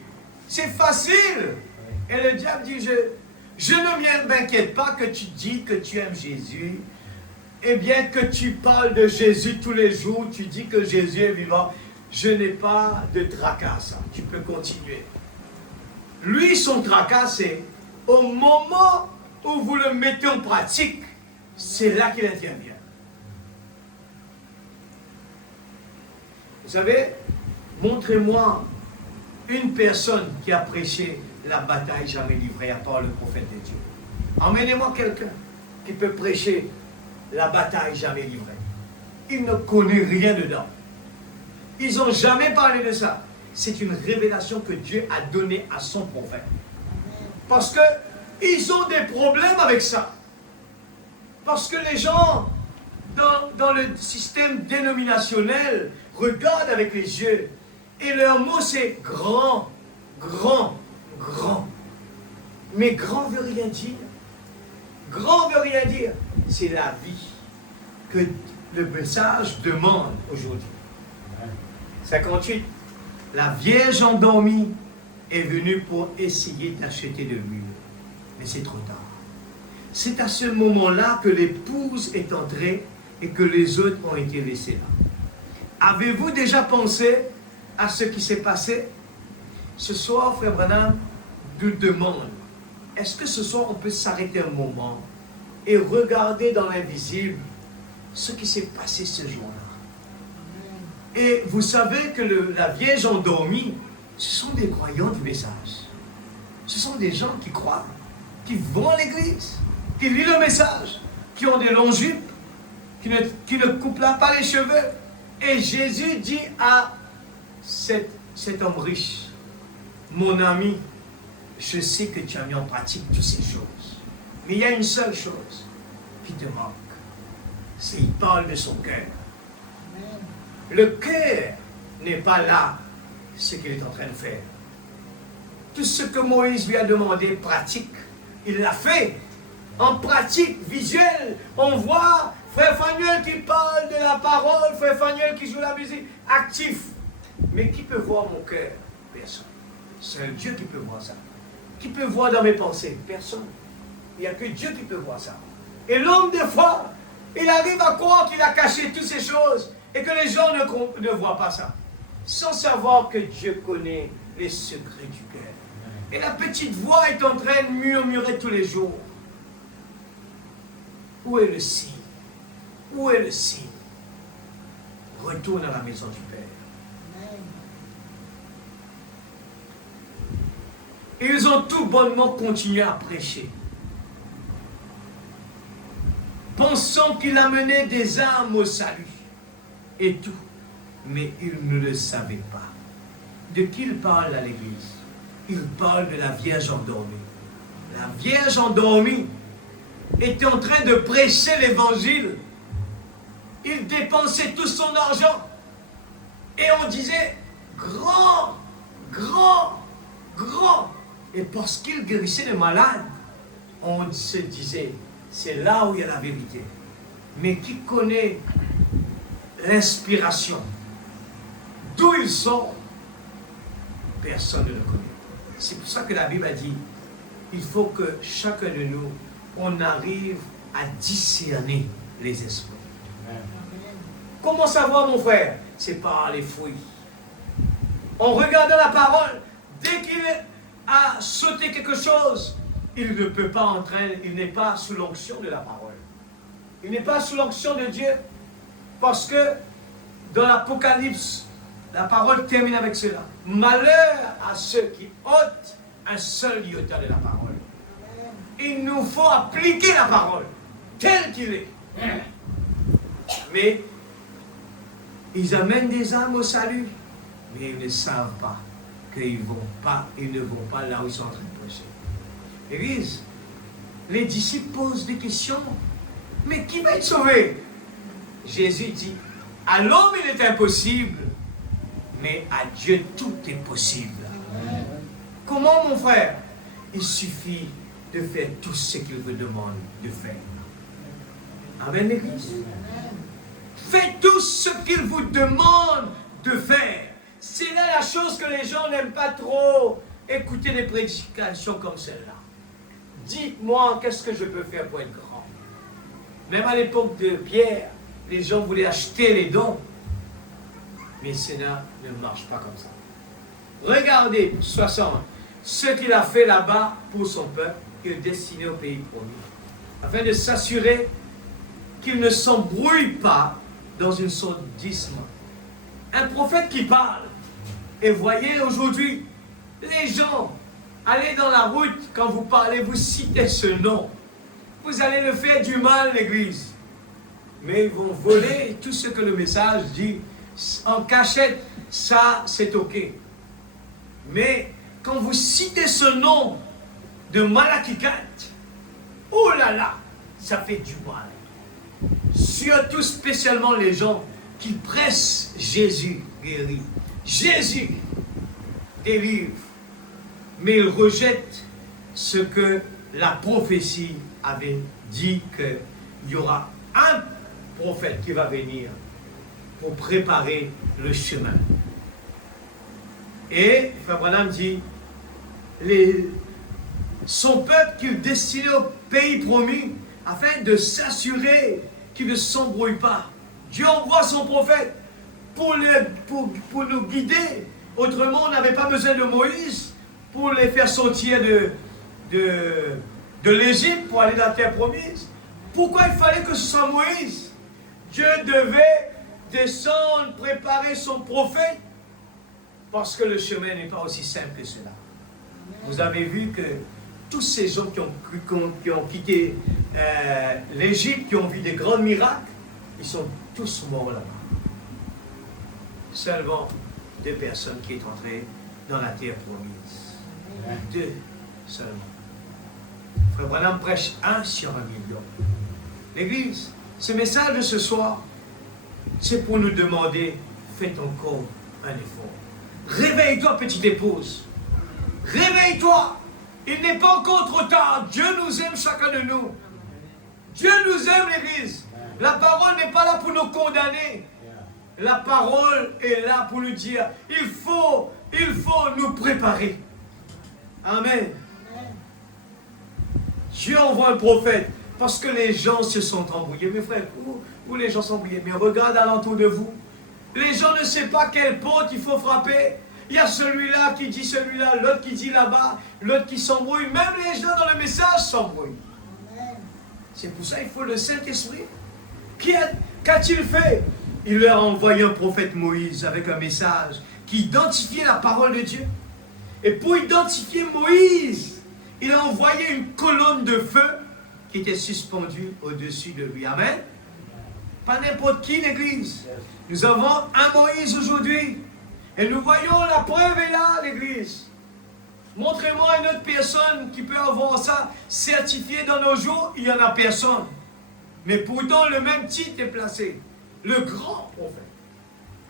C'est facile. Et le diable dit, je ne m'inquiète pas que tu dis que tu aimes Jésus. Eh bien que tu parles de Jésus tous les jours, tu dis que Jésus est vivant. Je n'ai pas de tracas, ça. Tu peux continuer. Lui, son tracas, c'est au moment où vous le mettez en pratique, c'est là qu'il intervient. Vous savez, montrez-moi une personne qui a prêché la bataille jamais livrée à part le prophète de Dieu. Emmenez-moi quelqu'un qui peut prêcher la bataille jamais livrée. Il ne connaît rien dedans. Ils n'ont jamais parlé de ça. C'est une révélation que Dieu a donnée à son prophète. Parce qu'ils ont des problèmes avec ça. Parce que les gens, dans le système dénominationnel, regardent avec les yeux. Et leur mot, c'est grand, grand, grand. Mais grand veut rien dire. Grand veut rien dire. C'est la vie que le message demande aujourd'hui. 58. La Vierge endormie est venue pour essayer d'acheter de l'huile. Mais c'est trop tard. C'est à ce moment-là que l'épouse est entrée et que les autres ont été laissés là. Avez-vous déjà pensé à ce qui s'est passé? Ce soir, Frère Branham nous demande, est-ce que ce soir on peut s'arrêter un moment et regarder dans l'invisible ce qui s'est passé ce jour-là? Et vous savez que la Vierge endormie, ce sont des croyants du message. Ce sont des gens qui croient, qui vont à l'église, qui lisent le message, qui ont des longs jupes, qui ne coupent pas les cheveux. Et Jésus dit à cet homme riche, mon ami, je sais que tu as mis en pratique toutes ces choses. Mais il y a une seule chose qui te manque. C'est qu'il parle de son cœur. Le cœur n'est pas là, ce qu'il est en train de faire. Tout ce que Moïse lui a demandé, pratique, il l'a fait. En pratique visuelle, on voit Frère Fanuel qui parle de la parole, Frère Fanuel qui joue la musique, actif. Mais qui peut voir mon cœur? Personne. C'est Dieu qui peut voir ça. Qui peut voir dans mes pensées? Personne. Il n'y a que Dieu qui peut voir ça. Et l'homme, des fois, il arrive à croire qu'il a caché toutes ces choses et que les gens ne voient pas ça. Sans savoir que Dieu connaît les secrets du cœur. Et la petite voix est en train de murmurer tous les jours. Où est le signe? Où est le signe? Retourne à la maison du Père. Ils ont tout bonnement continué à prêcher, pensant qu'il amenait des âmes au salut, et tout, mais ils ne le savaient pas. De qui il parle à l'église? Il parle de la Vierge endormie. La Vierge endormie était en train de prêcher l'évangile. Il dépensait tout son argent, et on disait, grand, grand, grand. Et parce qu'il guérissait les malades, on se disait, c'est là où il y a la vérité. Mais qui connaît l'inspiration? D'où il sort? Personne ne le connaît. C'est pour ça que la Bible a dit, il faut que chacun de nous, on arrive à discerner les esprits. Comment savoir, mon frère? C'est par les fruits. En regardant la parole, dès qu'il a sauté quelque chose, il ne peut pas entraîner, il n'est pas sous l'onction de la parole. Il n'est pas sous l'onction de Dieu, parce que dans l'Apocalypse, la parole termine avec cela. Malheur à ceux qui ôtent un seul iota de la parole. Il nous faut appliquer la parole, telle qu'il est. Mais ils amènent des âmes au salut, mais ils ne savent pas qu'ils ne vont pas là où ils sont en train de prêcher. Église, les disciples posent des questions. Mais qui va être sauvé? Jésus dit, à l'homme il est impossible, mais à Dieu tout est possible. Comment, mon frère? Il suffit de faire tout ce qu'il vous demande de faire. Amen, l'église. Faites tout ce qu'il vous demande de faire. C'est là la chose que les gens n'aiment pas trop, écouter des prédications comme celle-là. Dites-moi, qu'est-ce que je peux faire pour être grand? Même à l'époque de Pierre, les gens voulaient acheter les dons. Mais cela ne marche pas comme ça. Regardez, 60, ce qu'il a fait là-bas pour son peuple, qu'il est destiné au pays promis, afin de s'assurer qu'il ne s'embrouille pas dans une sorte d'isme. Un prophète qui parle, et voyez aujourd'hui, Les gens, allez dans la route, quand vous parlez, vous citez ce nom. Vous allez le faire du mal, l'Église. Mais ils vont voler tout ce que le message dit en cachette. Ça, c'est OK. Mais quand vous citez ce nom de Malachie 4, oh là là, ça fait du mal. Surtout spécialement les gens qui pressent Jésus guérit. Jésus délivre. Mais ils rejettent ce que la prophétie avait dit, qu'il y aura un prophète qui va venir pour préparer le chemin. Et Frère Branham dit, son peuple qu'il destinait au pays promis, afin de s'assurer qu'il ne s'embrouille pas. Dieu envoie son prophète pour nous guider. Autrement, on n'avait pas besoin de Moïse pour les faire sortir de l'Égypte pour aller dans la terre promise. Pourquoi il fallait que ce soit Moïse? Dieu devait descendre, préparer son prophète, parce que le chemin n'est pas aussi simple que cela. Vous avez vu que tous ces gens qui ont quitté l'Égypte, qui ont vu des grands miracles, ils sont tous morts là-bas. Seulement 2 personnes qui sont entrées dans la terre promise. 2 seulement. Frère Branham prêche 1 sur 1 million. L'Église, ce message de ce soir, c'est pour nous demander, faites encore un effort. Réveille-toi, petite épouse. Réveille-toi. Il n'est pas encore trop tard. Dieu nous aime chacun de nous. Dieu nous aime, l'Église. La parole n'est pas là pour nous condamner. La parole est là pour nous dire, il faut nous préparer. Amen. Dieu envoie un prophète parce que les gens se sont embrouillés. Mes frères, où les gens sont embrouillés? Mais regarde alentour de vous. Les gens ne savent pas quelle porte il faut frapper. Il y a celui-là qui dit celui-là, l'autre qui dit là-bas, l'autre qui s'embrouille. Même les gens dans le message s'embrouillent. C'est pour ça qu'il faut le Saint-Esprit. Qu'a-t-il fait? Il leur a envoyé un prophète Moïse avec un message qui identifiait la parole de Dieu. Et pour identifier Moïse, il a envoyé une colonne de feu qui était suspendue au-dessus de lui. Amen. Pas n'importe qui, l'Église. Nous avons un Moïse aujourd'hui. Et nous voyons la preuve est là, l'Église. Montrez-moi une autre personne qui peut avoir ça certifié dans nos jours. Il n'y en a personne. Mais pourtant, le même titre est placé. Le grand prophète.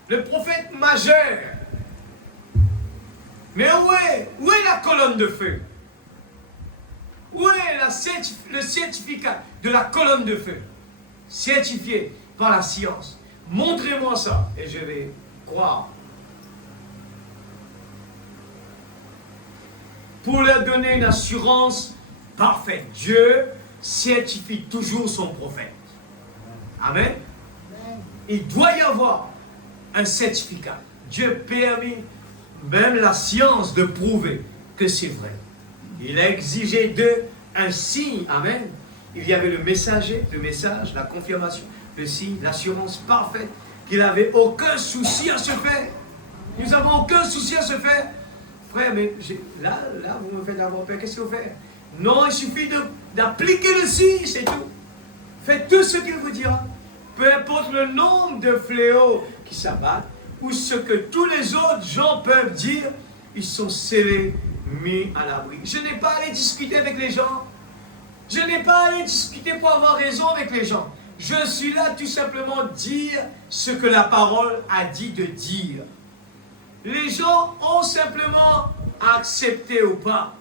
Le prophète majeur. Mais où est la colonne de feu? Où est le certificat de la colonne de feu? Certifié par la science. Montrez-moi ça et je vais croire. Pour leur donner une assurance parfaite, Dieu certifie toujours son prophète. Amen. Il doit y avoir un certificat. Dieu permet même la science de prouver que c'est vrai. Il a exigé d'eux un signe. Amen. Il y avait le messager, le message, la confirmation, le signe, l'assurance parfaite qu'il n'avait aucun souci à se faire. Nous n'avons aucun souci à se faire. Frère, mais là, vous me faites avoir peur. Qu'est-ce qu'il faut faire? Non, il suffit d'appliquer le signe, c'est tout. Faites tout ce qu'il vous dira. Peu importe le nombre de fléaux qui s'abattent, ou ce que tous les autres gens peuvent dire, ils sont scellés, mis à l'abri. Je n'ai pas à aller discuter avec les gens. Je n'ai pas à aller discuter pour avoir raison avec les gens. Je suis là tout simplement dire ce que la parole a dit de dire. Les gens ont simplement accepté ou pas.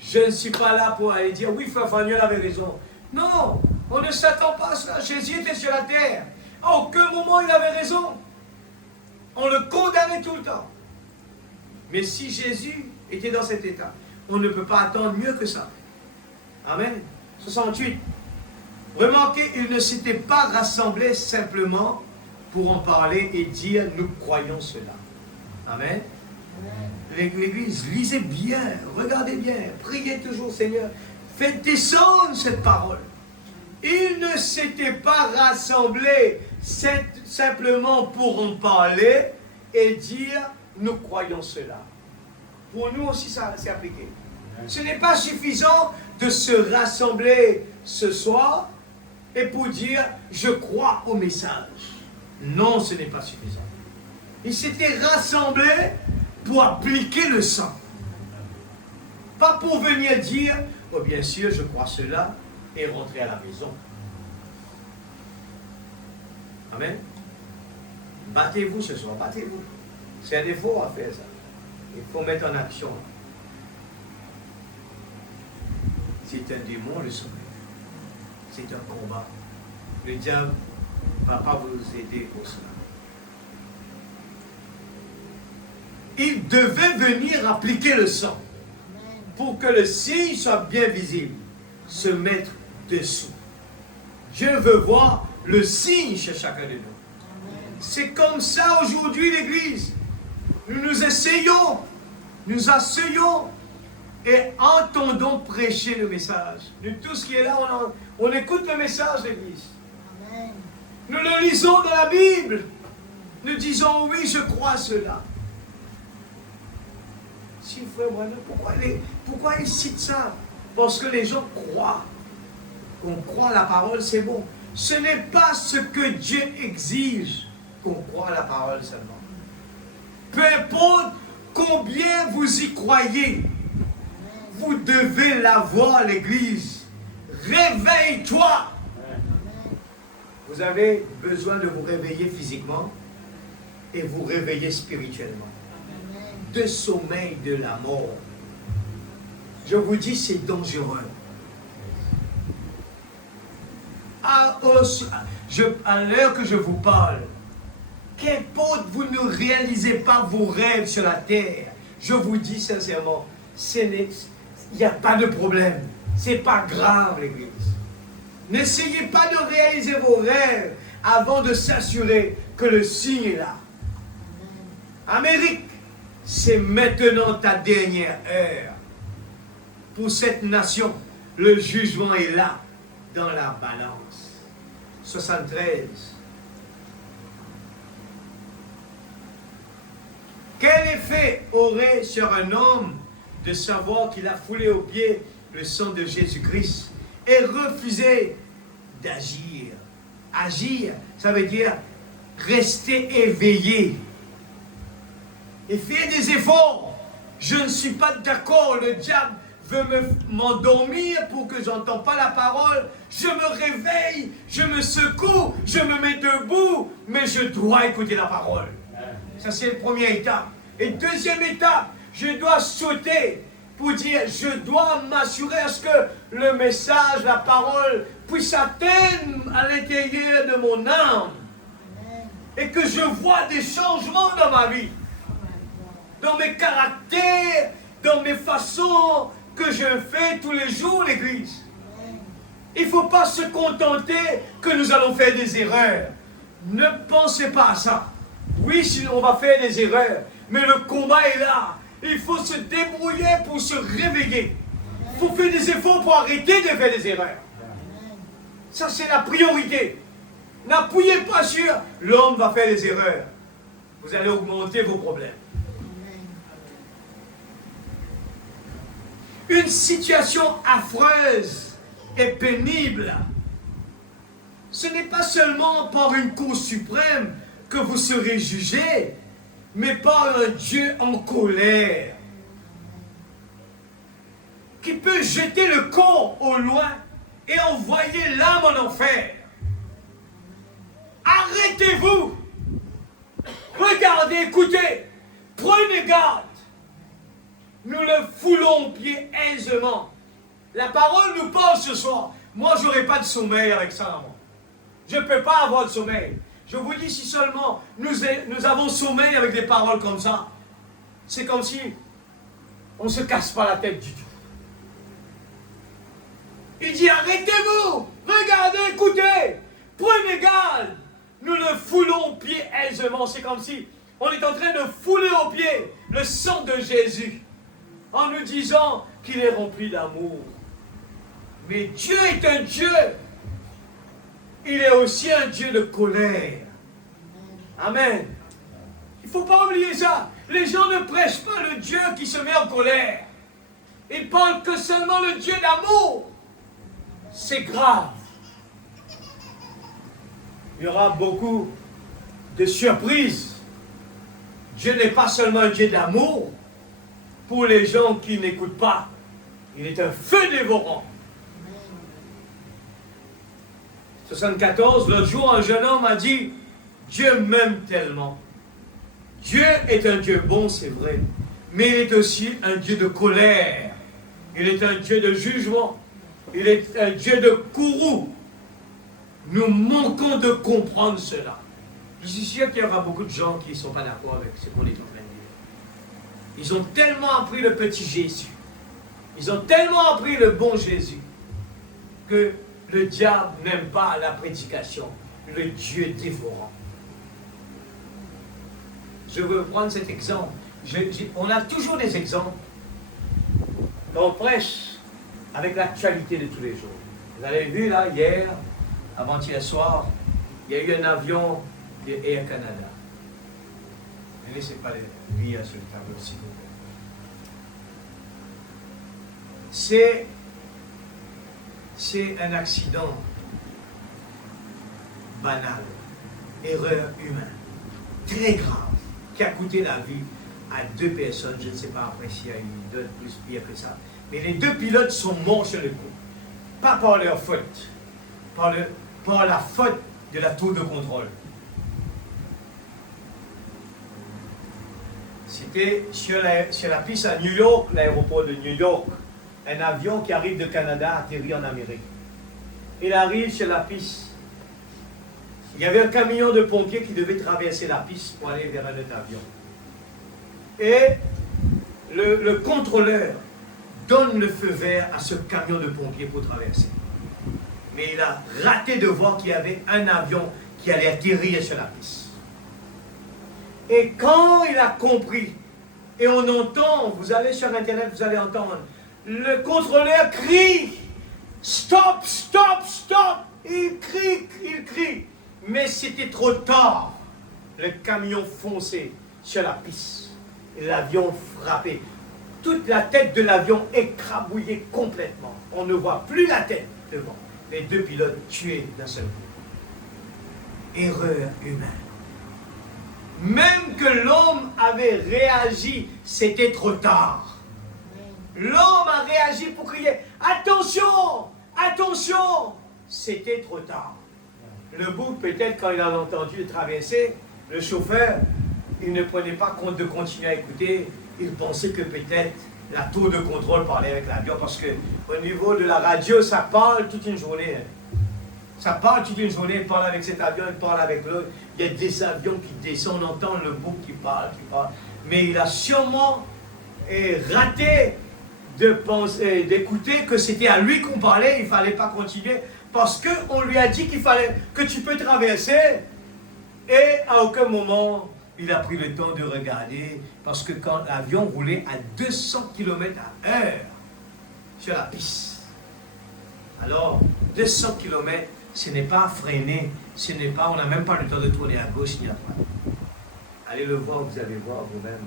Je ne suis pas là pour aller dire, oui, Frère Fanuel avait raison. Non, on ne s'attend pas à cela. Jésus était sur la terre. À aucun moment il avait raison. On le condamnait tout le temps. Mais si Jésus était dans cet état, on ne peut pas attendre mieux que ça. Amen. 68. Remarquez, ils ne s'étaient pas rassemblés simplement pour en parler et dire, nous croyons cela. Amen. L'Église, lisez bien, regardez bien, priez toujours, Seigneur. Faites descendre cette parole. Ils ne s'étaient pas rassemblés simplement pour en parler et dire, nous croyons cela. Pour nous aussi, ça s'est appliqué. Ce n'est pas suffisant de se rassembler ce soir et pour dire « je crois au message ». Non, ce n'est pas suffisant. Ils s'étaient rassemblés pour appliquer le sang. Pas pour venir dire « oh bien sûr, je crois cela » et rentrer à la maison. Amen. Battez-vous ce soir, battez-vous. C'est un effort à faire ça. Il faut mettre en action. C'est un démon, le sommeil. C'est un combat. Le diable ne va pas vous aider pour cela. Il devait venir appliquer le sang pour que le signe soit bien visible. Se mettre dessous. Dieu veut voir le signe chez chacun de nous. C'est comme ça aujourd'hui l'Église. Nous nous essayons, nous asseyons et entendons prêcher le message. Nous tous qui est là, on écoute le message de l'Église. Nous le lisons dans la Bible. Nous disons oui, je crois cela. Si frère Branham, pourquoi il cite ça? Parce que les gens croient. On croit à la parole, c'est bon. Ce n'est pas ce que Dieu exige qu'on croit à la parole seulement. Peu importe combien vous y croyez, vous devez l'avoir, l'Église. Réveille-toi. Vous avez besoin de vous réveiller physiquement et vous réveiller spirituellement. De sommeil de la mort. Je vous dis, c'est dangereux. À l'heure que je vous parle, qu'importe vous ne réalisez pas vos rêves sur la terre, je vous dis sincèrement, il n'y a pas de problème. C'est pas grave, l'Église. N'essayez pas de réaliser vos rêves avant de s'assurer que le signe est là. Amérique, c'est maintenant ta dernière heure. Pour cette nation, le jugement est là, dans la balance. 73. Quel effet aurait sur un homme de savoir qu'il a foulé aux pieds le sang de Jésus-Christ et refusé d'agir? Agir, ça veut dire rester éveillé et faire des efforts. Je ne suis pas d'accord, le diable veut m'endormir pour que je n'entende pas la parole. Je me réveille, je me secoue, je me mets debout, mais je dois écouter la parole. Ça, c'est la première étape. Et deuxième étape, je dois sauter pour dire, je dois m'assurer à ce que le message, la parole, puisse atteindre à l'intérieur de mon âme. Et que je vois des changements dans ma vie. Dans mes caractères, dans mes façons que je fais tous les jours, l'Église. Il ne faut pas se contenter que nous allons faire des erreurs. Ne pensez pas à ça. Oui, sinon on va faire des erreurs. Mais le combat est là. Il faut se débrouiller pour se réveiller. Il faut faire des efforts pour arrêter de faire des erreurs. Ça, c'est la priorité. N'appuyez pas sur l'homme va faire des erreurs. Vous allez augmenter vos problèmes. Une situation affreuse et pénible. Ce n'est pas seulement par une cour suprême que vous serez jugés, mais par un Dieu en colère, qui peut jeter le corps au loin et envoyer l'âme en enfer. Arrêtez-vous. Regardez, écoutez, prenez garde. Nous le foulons aux pieds aisément. La parole nous parle ce soir. Moi, je n'aurai pas de sommeil avec ça. Moi. Je ne peux pas avoir de sommeil. Je vous dis, si seulement nous avons sommeil avec des paroles comme ça, c'est comme si on ne se casse pas la tête du tout. Il dit, arrêtez-vous, regardez, écoutez, prenez garde. Nous le foulons aux pieds aisément. C'est comme si on est en train de fouler aux pieds le sang de Jésus, en nous disant qu'il est rempli d'amour. Mais Dieu est un Dieu. Il est aussi un Dieu de colère. Amen. Il ne faut pas oublier ça. Les gens ne prêchent pas le Dieu qui se met en colère. Ils parlent que seulement le Dieu d'amour. C'est grave. Il y aura beaucoup de surprises. Dieu n'est pas seulement un Dieu d'amour pour les gens qui n'écoutent pas. Il est un feu dévorant. 74, l'autre jour, un jeune homme a dit, Dieu m'aime tellement. Dieu est un Dieu bon, c'est vrai, mais il est aussi un Dieu de colère. Il est un Dieu de jugement. Il est un Dieu de courroux. Nous manquons de comprendre cela. Je suis sûr qu'il y aura beaucoup de gens qui ne sont pas d'accord avec ce qu'on est en train de dire. Ils ont tellement appris le petit Jésus. Ils ont tellement appris le bon Jésus que le diable n'aime pas la prédication, le Dieu dévorant. Je veux prendre cet exemple. On a toujours des exemples quand on prêche avec l'actualité de tous les jours. Vous avez vu là, hier, avant-hier soir, il y a eu un avion de Air Canada. Ne laissez pas les lire sur le tableau, s'il vous plaît. C'est un accident banal, erreur humaine, très grave, qui a coûté la vie à 2 personnes. Je ne sais pas après s'il y a eu d'autres plus pire que ça. Mais les 2 pilotes sont morts sur le coup. Pas par leur faute, par la faute de la tour de contrôle. C'était sur la piste à New York, l'aéroport de New York. Un avion qui arrive de Canada atterrit en Amérique. Il arrive sur la piste. Il y avait un camion de pompiers qui devait traverser la piste pour aller vers un autre avion. Et le contrôleur donne le feu vert à ce camion de pompiers pour traverser. Mais il a raté de voir qu'il y avait un avion qui allait atterrir sur la piste. Et quand il a compris, et on entend, vous allez sur Internet, vous allez entendre, le contrôleur crie, stop, stop, stop, il crie, mais c'était trop tard. Le camion fonçait sur la piste, et l'avion frappait. Toute la tête de l'avion écrabouillée complètement. On ne voit plus la tête devant. Les 2 pilotes tués d'un seul coup. Erreur humaine. Même que l'homme avait réagi, c'était trop tard. L'homme a réagi pour crier « Attention! Attention !» C'était trop tard. Le bout, peut-être, quand il a entendu traverser, le chauffeur, il ne prenait pas compte de continuer à écouter. Il pensait que peut-être la tour de contrôle parlait avec l'avion, parce qu'au niveau de la radio, ça parle toute une journée. Ça parle toute une journée, il parle avec cet avion, il parle avec l'autre. Il y a des avions qui descendent, on entend le bout qui parle. Mais il a sûrement raté d'écouter que c'était à lui qu'on parlait, il ne fallait pas continuer, parce qu'on lui a dit qu'il fallait que tu peux traverser, et à aucun moment il a pris le temps de regarder, parce que quand l'avion roulait à 200 km/h sur la piste, alors 200 km, ce n'est pas freiné, on n'a même pas le temps de tourner à gauche ni à droite. Allez le voir, vous allez voir vous-même.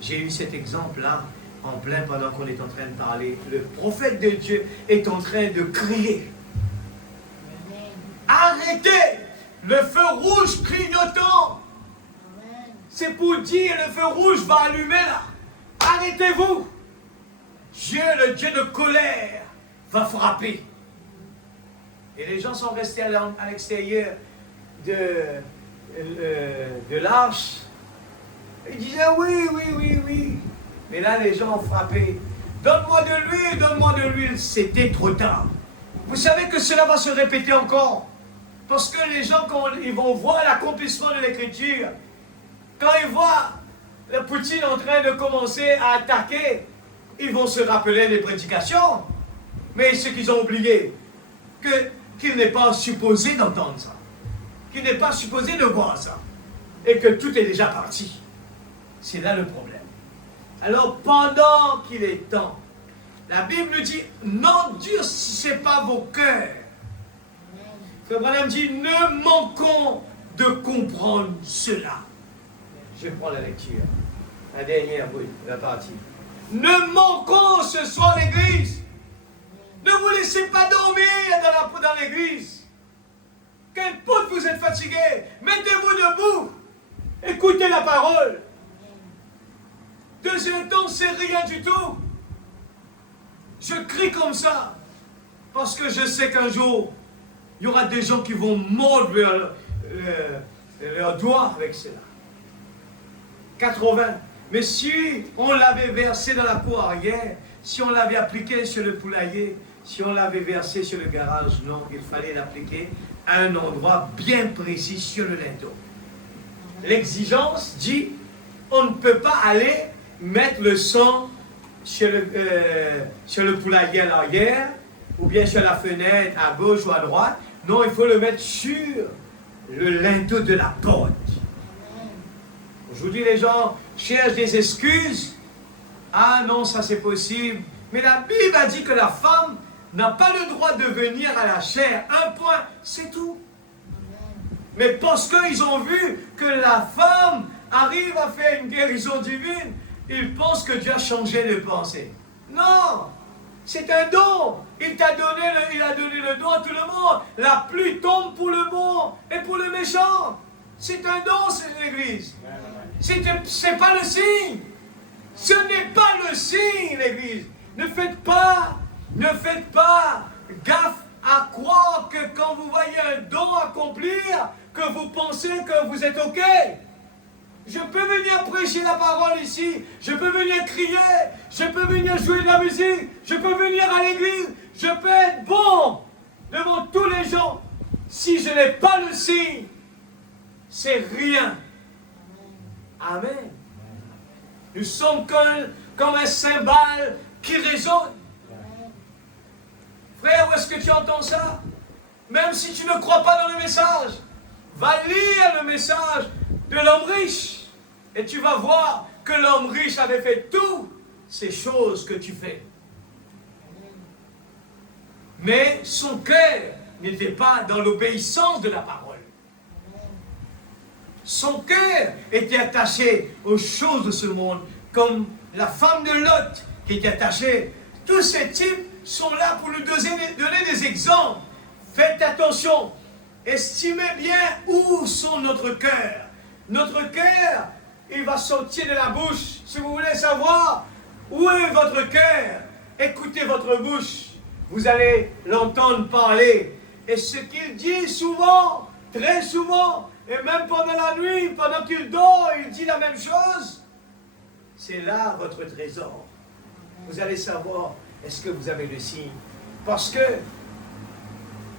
J'ai eu cet exemple-là en plein pendant qu'on est en train de parler. Le prophète de Dieu est en train de crier. Arrêtez! Le feu rouge clignotant! C'est pour dire le feu rouge va allumer là. Arrêtez-vous! Dieu, le Dieu de colère, va frapper. Et les gens sont restés à l'extérieur de l'arche. Ils disaient oui. Mais là, les gens ont frappé. Donne-moi de l'huile. C'était trop tard. Vous savez que cela va se répéter encore. Parce que les gens, quand ils vont voir l'accomplissement de l'Écriture, quand ils voient le Poutine en train de commencer à attaquer, ils vont se rappeler des prédications. Mais ce qu'ils ont oublié, qu'il n'est pas supposé d'entendre ça. Qu'il n'est pas supposé de voir ça. Et que tout est déjà parti. C'est là le problème. Alors, pendant qu'il est temps, la Bible dit, n'endurcissez pas vos cœurs. Frère Branham dit, ne manquons de comprendre cela. Je prends la lecture. La dernière, oui, la partie. Ne manquons ce soir l'église. Ne vous laissez pas dormir dans l'église. Qu'importe vous êtes fatigué, mettez-vous debout. Écoutez la parole. Deuxième temps, c'est rien du tout. Je crie comme ça parce que je sais qu'un jour, il y aura des gens qui vont mordre leurs doigts avec cela. 80. Mais si on l'avait versé dans la cour arrière, si on l'avait appliqué sur le poulailler, si on l'avait versé sur le garage, non, il fallait l'appliquer à un endroit bien précis sur le linteau. L'exigence dit, on ne peut pas aller mettre le sang sur le poulailler à l'arrière, ou bien sur la fenêtre à gauche ou à droite. Non, il faut le mettre sur le linteau de la porte. Aujourd'hui, les gens cherchent des excuses. Ah non, ça c'est possible. Mais la Bible a dit que la femme n'a pas le droit de venir à la chair. Un point, c'est tout. Mais parce qu'ils ont vu que la femme arrive à faire une guérison divine, ils pensent que Dieu a changé de pensée. Non, c'est un don. Il a donné le don à tout le monde. La pluie tombe pour le bon et pour le méchant. C'est un don, cette église. C'est pas le signe. Ce n'est pas le signe, l'église. Ne faites pas gaffe à croire que quand vous voyez un don accomplir, que vous pensez que vous êtes OK. Je peux venir prêcher la parole ici, je peux venir crier, je peux venir jouer de la musique, je peux venir à l'église, je peux être bon devant tous les gens. Si je n'ai pas le signe, c'est rien. Amen. Nous sommes comme un cymbale qui résonne. Frère, où est-ce que tu entends ça? Même si tu ne crois pas dans le message, va lire le message de l'homme riche. Et tu vas voir que l'homme riche avait fait toutes ces choses que tu fais. Mais son cœur n'était pas dans l'obéissance de la parole. Son cœur était attaché aux choses de ce monde, comme la femme de Lot qui était attachée. Tous ces types sont là pour nous donner des exemples. Faites attention. Estimez bien où sont notre cœur. Notre cœur, il va sortir de la bouche. Si vous voulez savoir où est votre cœur, écoutez votre bouche. Vous allez l'entendre parler. Et ce qu'il dit souvent, très souvent, et même pendant la nuit, pendant qu'il dort, il dit la même chose. C'est là votre trésor. Vous allez savoir, est-ce que vous avez le signe? Parce que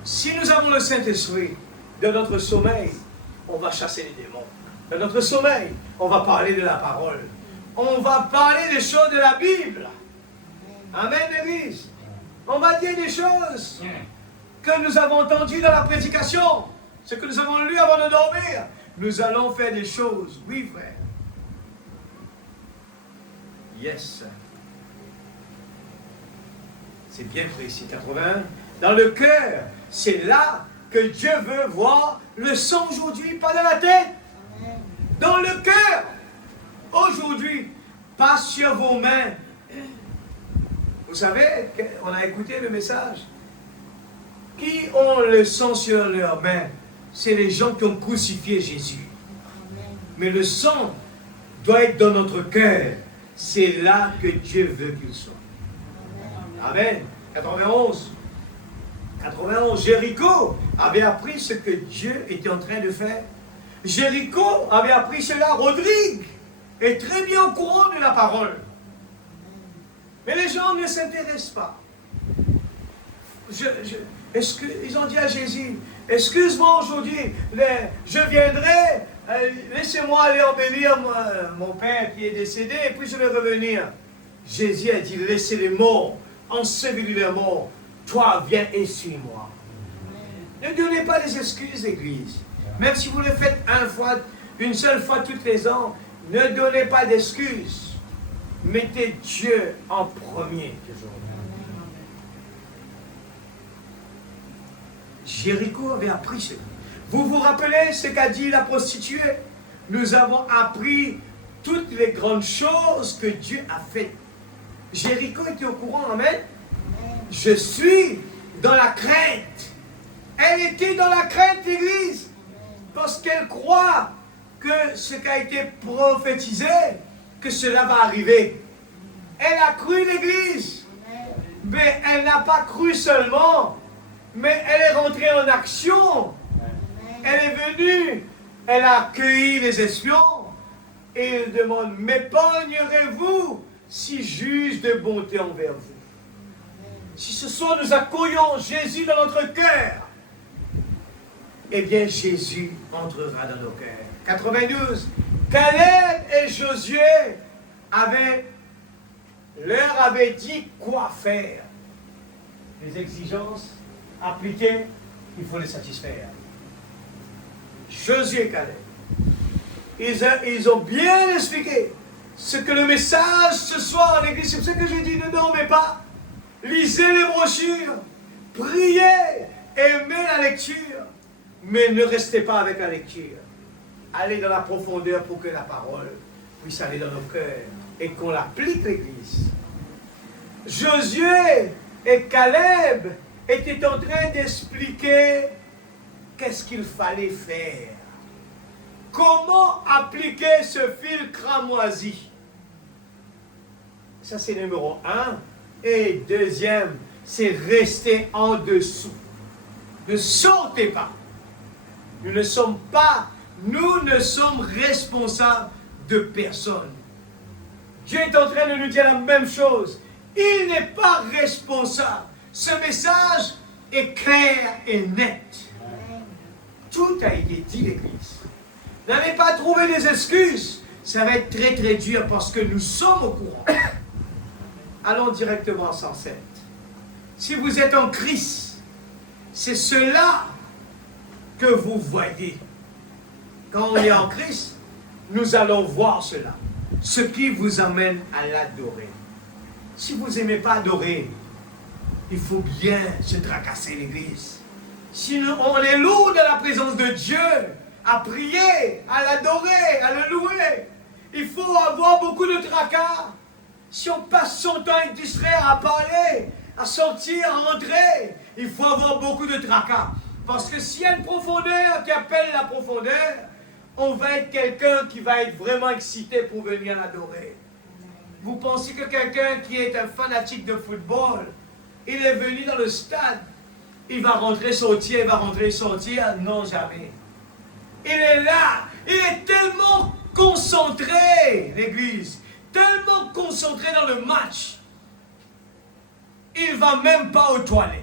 si nous avons le Saint-Esprit, dans notre sommeil, on va chasser les démons. Dans notre sommeil, on va parler de la parole. On va parler des choses de la Bible. Amen, Église. On va dire des choses que nous avons entendues dans la prédication. Ce que nous avons lu avant de dormir. Nous allons faire des choses. Oui, frère. Yes. C'est bien précis. 81. Dans le cœur, c'est là que Dieu veut voir le sang aujourd'hui, pas dans la tête. Dans le cœur. Aujourd'hui, pas sur vos mains. Vous savez, on a écouté le message. Qui ont le sang sur leurs mains? C'est les gens qui ont crucifié Jésus. Mais le sang doit être dans notre cœur. C'est là que Dieu veut qu'il soit. Amen. 91. 91. Jéricho avait appris ce que Dieu était en train de faire. Jéricho avait appris cela. Rodrigue est très bien au courant de la parole. Mais les gens ne s'intéressent pas. Ils ont dit à Jésus, excuse-moi aujourd'hui, je viendrai, laissez-moi aller embellir mon père qui est décédé, et puis je vais revenir. Jésus a dit, laissez les morts, ensevelis les morts, toi viens et suis-moi. Ne donnez pas des excuses, Église. Même si vous le faites une seule fois toutes les ans, ne donnez pas d'excuses. Mettez Dieu en premier. Jéricho avait appris cela. Vous vous rappelez ce qu'a dit la prostituée? Nous avons appris toutes les grandes choses que Dieu a faites. Jéricho était au courant, amen. Je suis dans la crainte. Elle était dans la crainte, l'Église, parce qu'elle croit que ce qui a été prophétisé, que cela va arriver. Elle a cru, l'Église, mais elle n'a pas cru seulement, mais elle est rentrée en action. Elle est venue, elle a accueilli les espions, et elle demande, m'épargnerez-vous si juge de bonté envers vous? Si ce soir nous accueillons Jésus dans notre cœur, eh bien Jésus entrera dans nos cœurs. 92, Caleb et Josué leur avaient dit quoi faire. Les exigences appliquées, il faut les satisfaire. Josué et Caleb, ils ont bien expliqué ce que le message ce soir à l'église, c'est pour ça que j'ai dit ne dormez pas, lisez les brochures, priez, aimez la lecture, mais ne restez pas avec la lecture. Allez dans la profondeur pour que la parole puisse aller dans nos cœurs et qu'on l'applique l'église. Josué et Caleb étaient en train d'expliquer qu'est-ce qu'il fallait faire. Comment appliquer ce fil cramoisi? Ça, c'est numéro 1. Et deuxième, c'est rester en dessous. Ne sautez pas. Nous ne sommes responsables de personne. Dieu est en train de nous dire la même chose. Il n'est pas responsable. Ce message est clair et net. Tout a été dit, l'Église. N'allez pas trouver des excuses. Ça va être très très dur parce que nous sommes au courant. Allons directement à 107. Si vous êtes en Christ, c'est cela que vous voyez. Quand on est en Christ, nous allons voir cela. Ce qui vous amène à l'adorer. Si vous n'aimez pas adorer, il faut bien se tracasser l'Église. Sinon, on est lourd de la présence de Dieu, à prier, à l'adorer, à le louer. Il faut avoir beaucoup de tracas. Si on passe son temps à être distrait, à parler, à sortir, à rentrer, il faut avoir beaucoup de tracas. Parce que s'il y a une profondeur qui appelle la profondeur, on va être quelqu'un qui va être vraiment excité pour venir l'adorer. Vous pensez que quelqu'un qui est un fanatique de football, il est venu dans le stade, il va rentrer, sortir, il va rentrer, sortir? Non, jamais. Il est là, il est tellement concentré, l'Église, tellement concentré dans le match, il ne va même pas aux toilettes.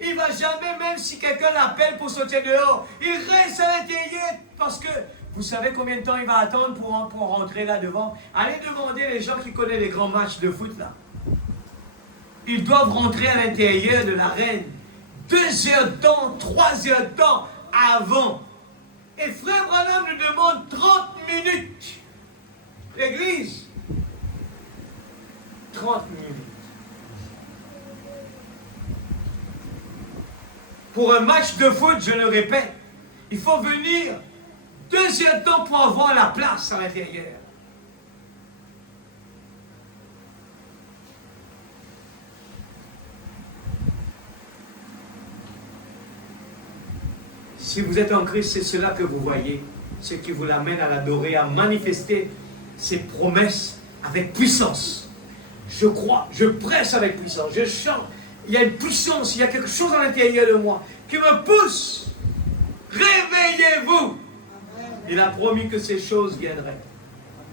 Il ne va jamais, même si quelqu'un l'appelle pour sortir dehors, il reste à l'intérieur parce que vous savez combien de temps il va attendre pour rentrer là devant? Allez demander les gens qui connaissent les grands matchs de foot là. Ils doivent rentrer à l'intérieur de l'arène 2 heures de temps, 3 heures de temps avant. Et Frère Branham nous demande 30 minutes. L'église, 30 minutes. Pour un match de foot, je le répète, il faut venir 2 heures de temps pour avoir la place à l'intérieur. Si vous êtes en Christ, c'est cela que vous voyez, ce qui vous l'amène à l'adorer, à manifester ses promesses avec puissance. Je crois, je presse avec puissance, je chante. Il y a une puissance, il y a quelque chose à l'intérieur de moi qui me pousse. Réveillez-vous. Il a promis que ces choses viendraient.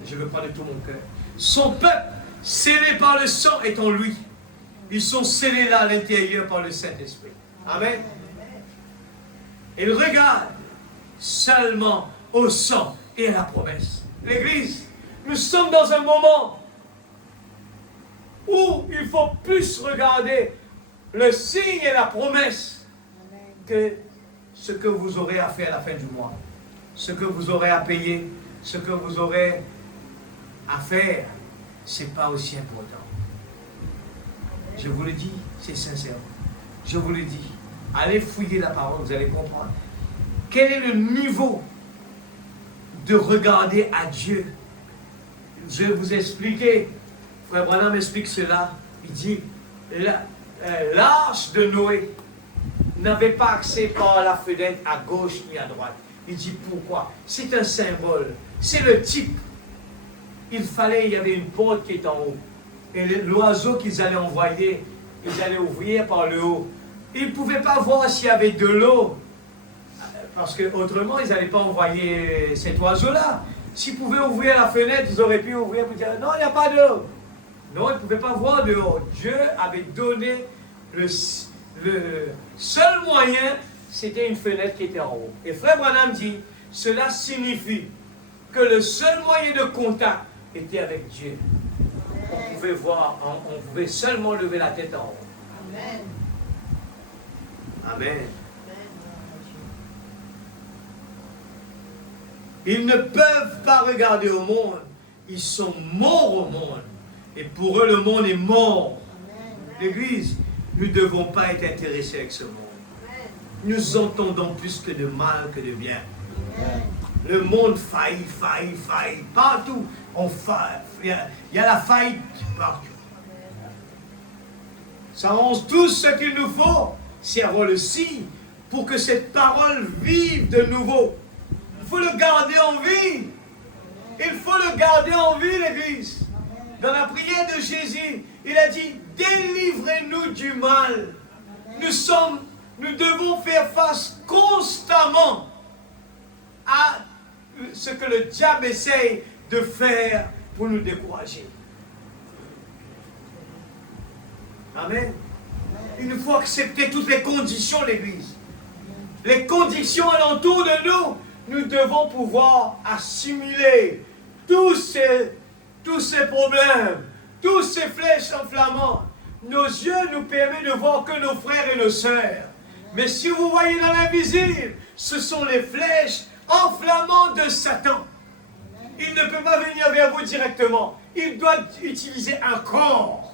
Je le crois de tout mon cœur. Son peuple, scellé par le sang, est en lui. Ils sont scellés là à l'intérieur par le Saint-Esprit. Amen. Il regarde seulement au sang et à la promesse. L'Église, nous sommes dans un moment où il faut plus regarder le signe et la promesse que ce que vous aurez à faire à la fin du mois, ce que vous aurez à payer, ce que vous aurez à faire, ce n'est pas aussi important. Je vous le dis, c'est sincère. Je vous le dis. Allez fouiller la parole, vous allez comprendre. Quel est le niveau de regarder à Dieu je vais vous expliquer. Frère Branham explique cela. Il dit, l'arche de Noé n'avait pas accès par la fenêtre à gauche ni à droite. Il dit pourquoi? C'est un symbole. C'est le type. Il y avait une porte qui est en haut. Et l'oiseau qu'ils allaient envoyer, ils allaient ouvrir par le haut. Ils ne pouvaient pas voir s'il y avait de l'eau. Parce qu'autrement, ils n'allaient pas envoyer cet oiseau-là. S'ils pouvaient ouvrir la fenêtre, ils auraient pu ouvrir pour dire non, il n'y a pas d'eau. Non, ils ne pouvaient pas voir dehors. Dieu avait donné le seul moyen, c'était une fenêtre qui était en haut. Et Frère Branham dit, cela signifie que le seul moyen de contact était avec Dieu. On pouvait voir, on pouvait seulement lever la tête en haut. Amen. Amen. Ils ne peuvent pas regarder au monde. Ils sont morts au monde. Et pour eux, le monde est mort. L'Église, nous ne devons pas être intéressés avec ce monde. Nous entendons plus que de mal que de bien. Le monde faillit. Partout, on faille. Il y a la faillite partout. Savons tous ce qu'il nous faut, c'est avoir le signe pour que cette parole vive de nouveau. Il faut le garder en vie. Il faut le garder en vie, l'Église. Dans la prière de Jésus, il a dit, délivrez-nous du mal. Nous devons faire face constamment à ce que le diable essaye de faire pour nous décourager. Amen. Il nous faut accepter toutes les conditions, l'Église. Les conditions alentour de nous, nous devons pouvoir assimiler tous ces problèmes, tous ces flèches enflammantes. Nos yeux nous permettent de voir que nos frères et nos sœurs. Mais si vous voyez dans l'invisible, ce sont les flèches enflammantes de Satan. Il ne peut pas venir vers vous directement. Il doit utiliser un corps.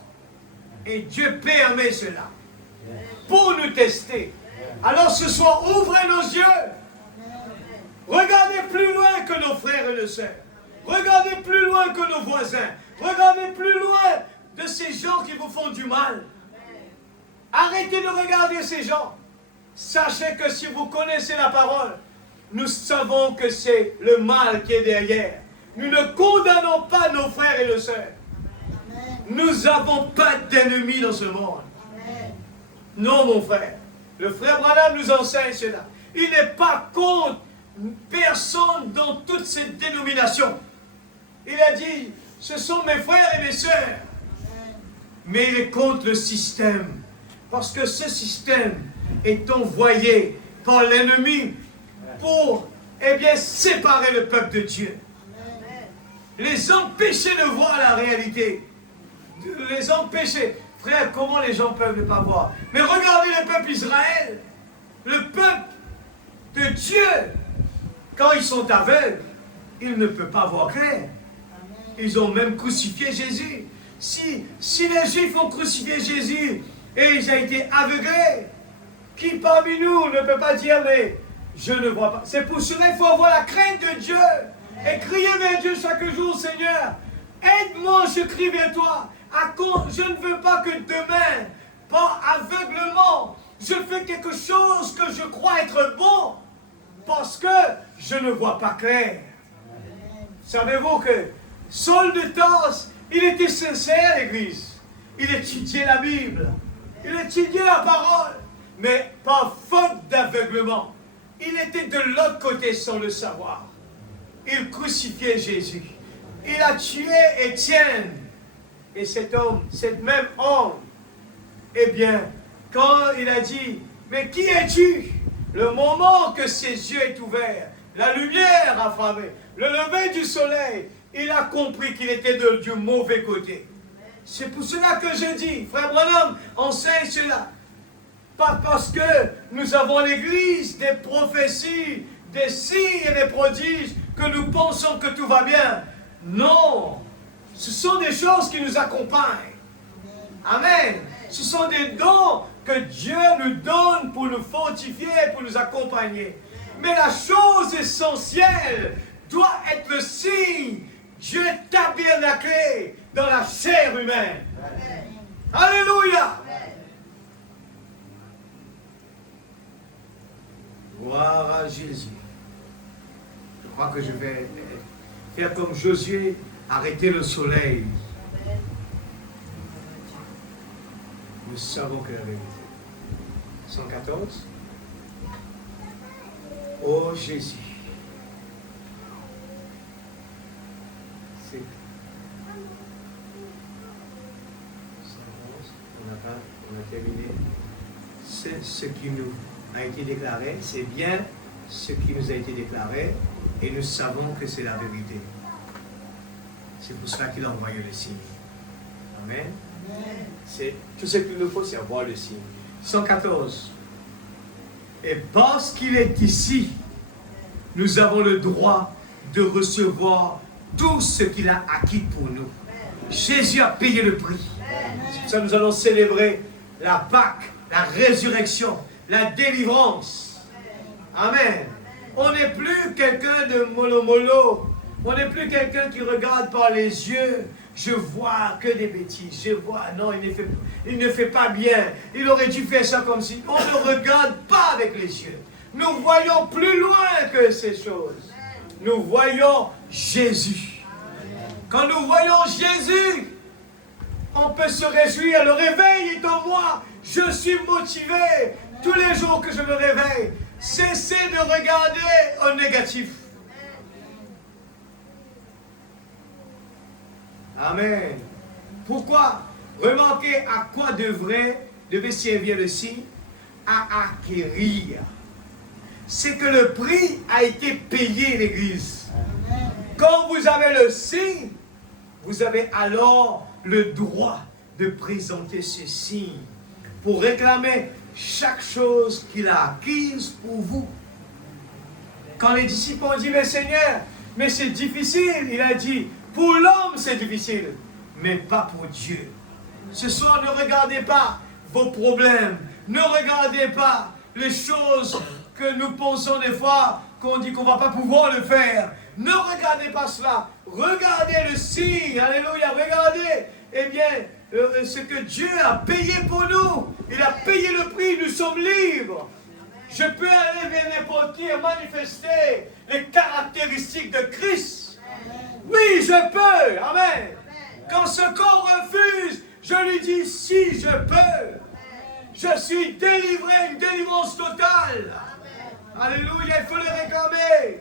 Et Dieu permet cela pour nous tester. Alors ce soir, ouvrez nos yeux. Regardez plus loin que nos frères et nos sœurs. Regardez plus loin que nos voisins. Regardez plus loin de ces gens qui vous font du mal. Arrêtez de regarder ces gens. Sachez que si vous connaissez la parole, nous savons que c'est le mal qui est derrière. Nous ne condamnons pas nos frères et nos sœurs. Nous n'avons pas d'ennemis dans ce monde. Non, mon frère. Le frère Branham nous enseigne cela. Il n'est pas contre personne dans toutes ces dénominations. Il a dit, ce sont mes frères et mes sœurs. Mais il est contre le système. Parce que ce système est envoyé par l'ennemi pour, séparer le peuple de Dieu. Les empêcher de voir la réalité. Les empêcher. Frère, comment les gens peuvent ne pas voir? Mais regardez le peuple Israël. Le peuple de Dieu. Quand ils sont aveugles, ils ne peuvent pas voir clair. Ils ont même crucifié Jésus. Si les Juifs ont crucifié Jésus et il a été aveuglé, qui parmi nous ne peut pas dire, mais je ne vois pas. C'est pour cela qu'il faut avoir la crainte de Dieu et crier vers Dieu chaque jour, Seigneur, aide-moi, je crie vers toi. Je ne veux pas que demain, par aveuglement, je fais quelque chose que je crois être bon parce que je ne vois pas clair. Savez-vous que Saul de Tarse, il était sincère, l'Église. Il étudiait la Bible. Il étudiait la parole. Mais par faute d'aveuglement, il était de l'autre côté sans le savoir. Il crucifiait Jésus. Il a tué Étienne. Et cet même homme, quand il a dit, mais qui es-tu? Le moment que ses yeux est ouvert, la lumière a frappé, le lever du soleil, il a compris qu'il était du mauvais côté. C'est pour cela que je dis, frère Branham enseigne cela. Pas parce que nous avons l'Église, des prophéties, des signes et des prodiges, que nous pensons que tout va bien. Non, ce sont des choses qui nous accompagnent. Amen. Ce sont des dons que Dieu nous donne pour nous fortifier, pour nous accompagner. Mais la chose essentielle doit être le signe. Dieu tabernaclé dans la chair humaine. Alléluia. Gloire à Jésus. Je crois que je vais faire comme Josué, arrêter le soleil. Nous savons que la vérité. 114. Oh Jésus. C'est 111. On a terminé. C'est ce qui nous a été déclaré. C'est bien ce qui nous a été déclaré. Et nous savons que c'est la vérité. C'est pour cela qu'il a envoyé le signe. Amen. C'est tout ce qu'il nous faut, c'est avoir le signe. 114. Et parce qu'il est ici, nous avons le droit de recevoir tout ce qu'il a acquis pour nous. Jésus a payé le prix. C'est pour ça que nous allons célébrer la Pâque, la résurrection, la délivrance. Amen. On n'est plus quelqu'un de mollo-mollo. On n'est plus quelqu'un qui regarde par les yeux. Je vois que des bêtises. Je vois, non, il ne fait pas bien. Il aurait dû faire ça comme si. On ne regarde pas avec les yeux. Nous voyons plus loin que ces choses. Nous voyons Jésus. Quand nous voyons Jésus, on peut se réjouir. Le réveil est en moi. Je suis motivé tous les jours que je me réveille. Cessez de regarder au négatif. Amen. Pourquoi? Remarquez à quoi devait servir le signe. À acquérir. C'est que le prix a été payé, l'Église. Quand vous avez le signe, vous avez alors le droit de présenter ce signe pour réclamer chaque chose qu'il a acquise pour vous. Quand les disciples ont dit, mais Seigneur, mais c'est difficile, il a dit, pour l'homme c'est difficile, mais pas pour Dieu. Ce soir, ne regardez pas vos problèmes, ne regardez pas les choses que nous pensons des fois, qu'on dit qu'on ne va pas pouvoir le faire. Ne regardez pas cela, regardez le signe, alléluia, regardez, eh bien, ce que Dieu a payé pour nous. Il a payé le prix, nous sommes libres. Je peux aller vers n'importe qui et manifester les caractéristiques de Christ. Oui, je peux. Amen. Quand ce corps refuse, je lui dis, si je peux. Je suis délivré, une délivrance totale. Alléluia, il faut le réclamer.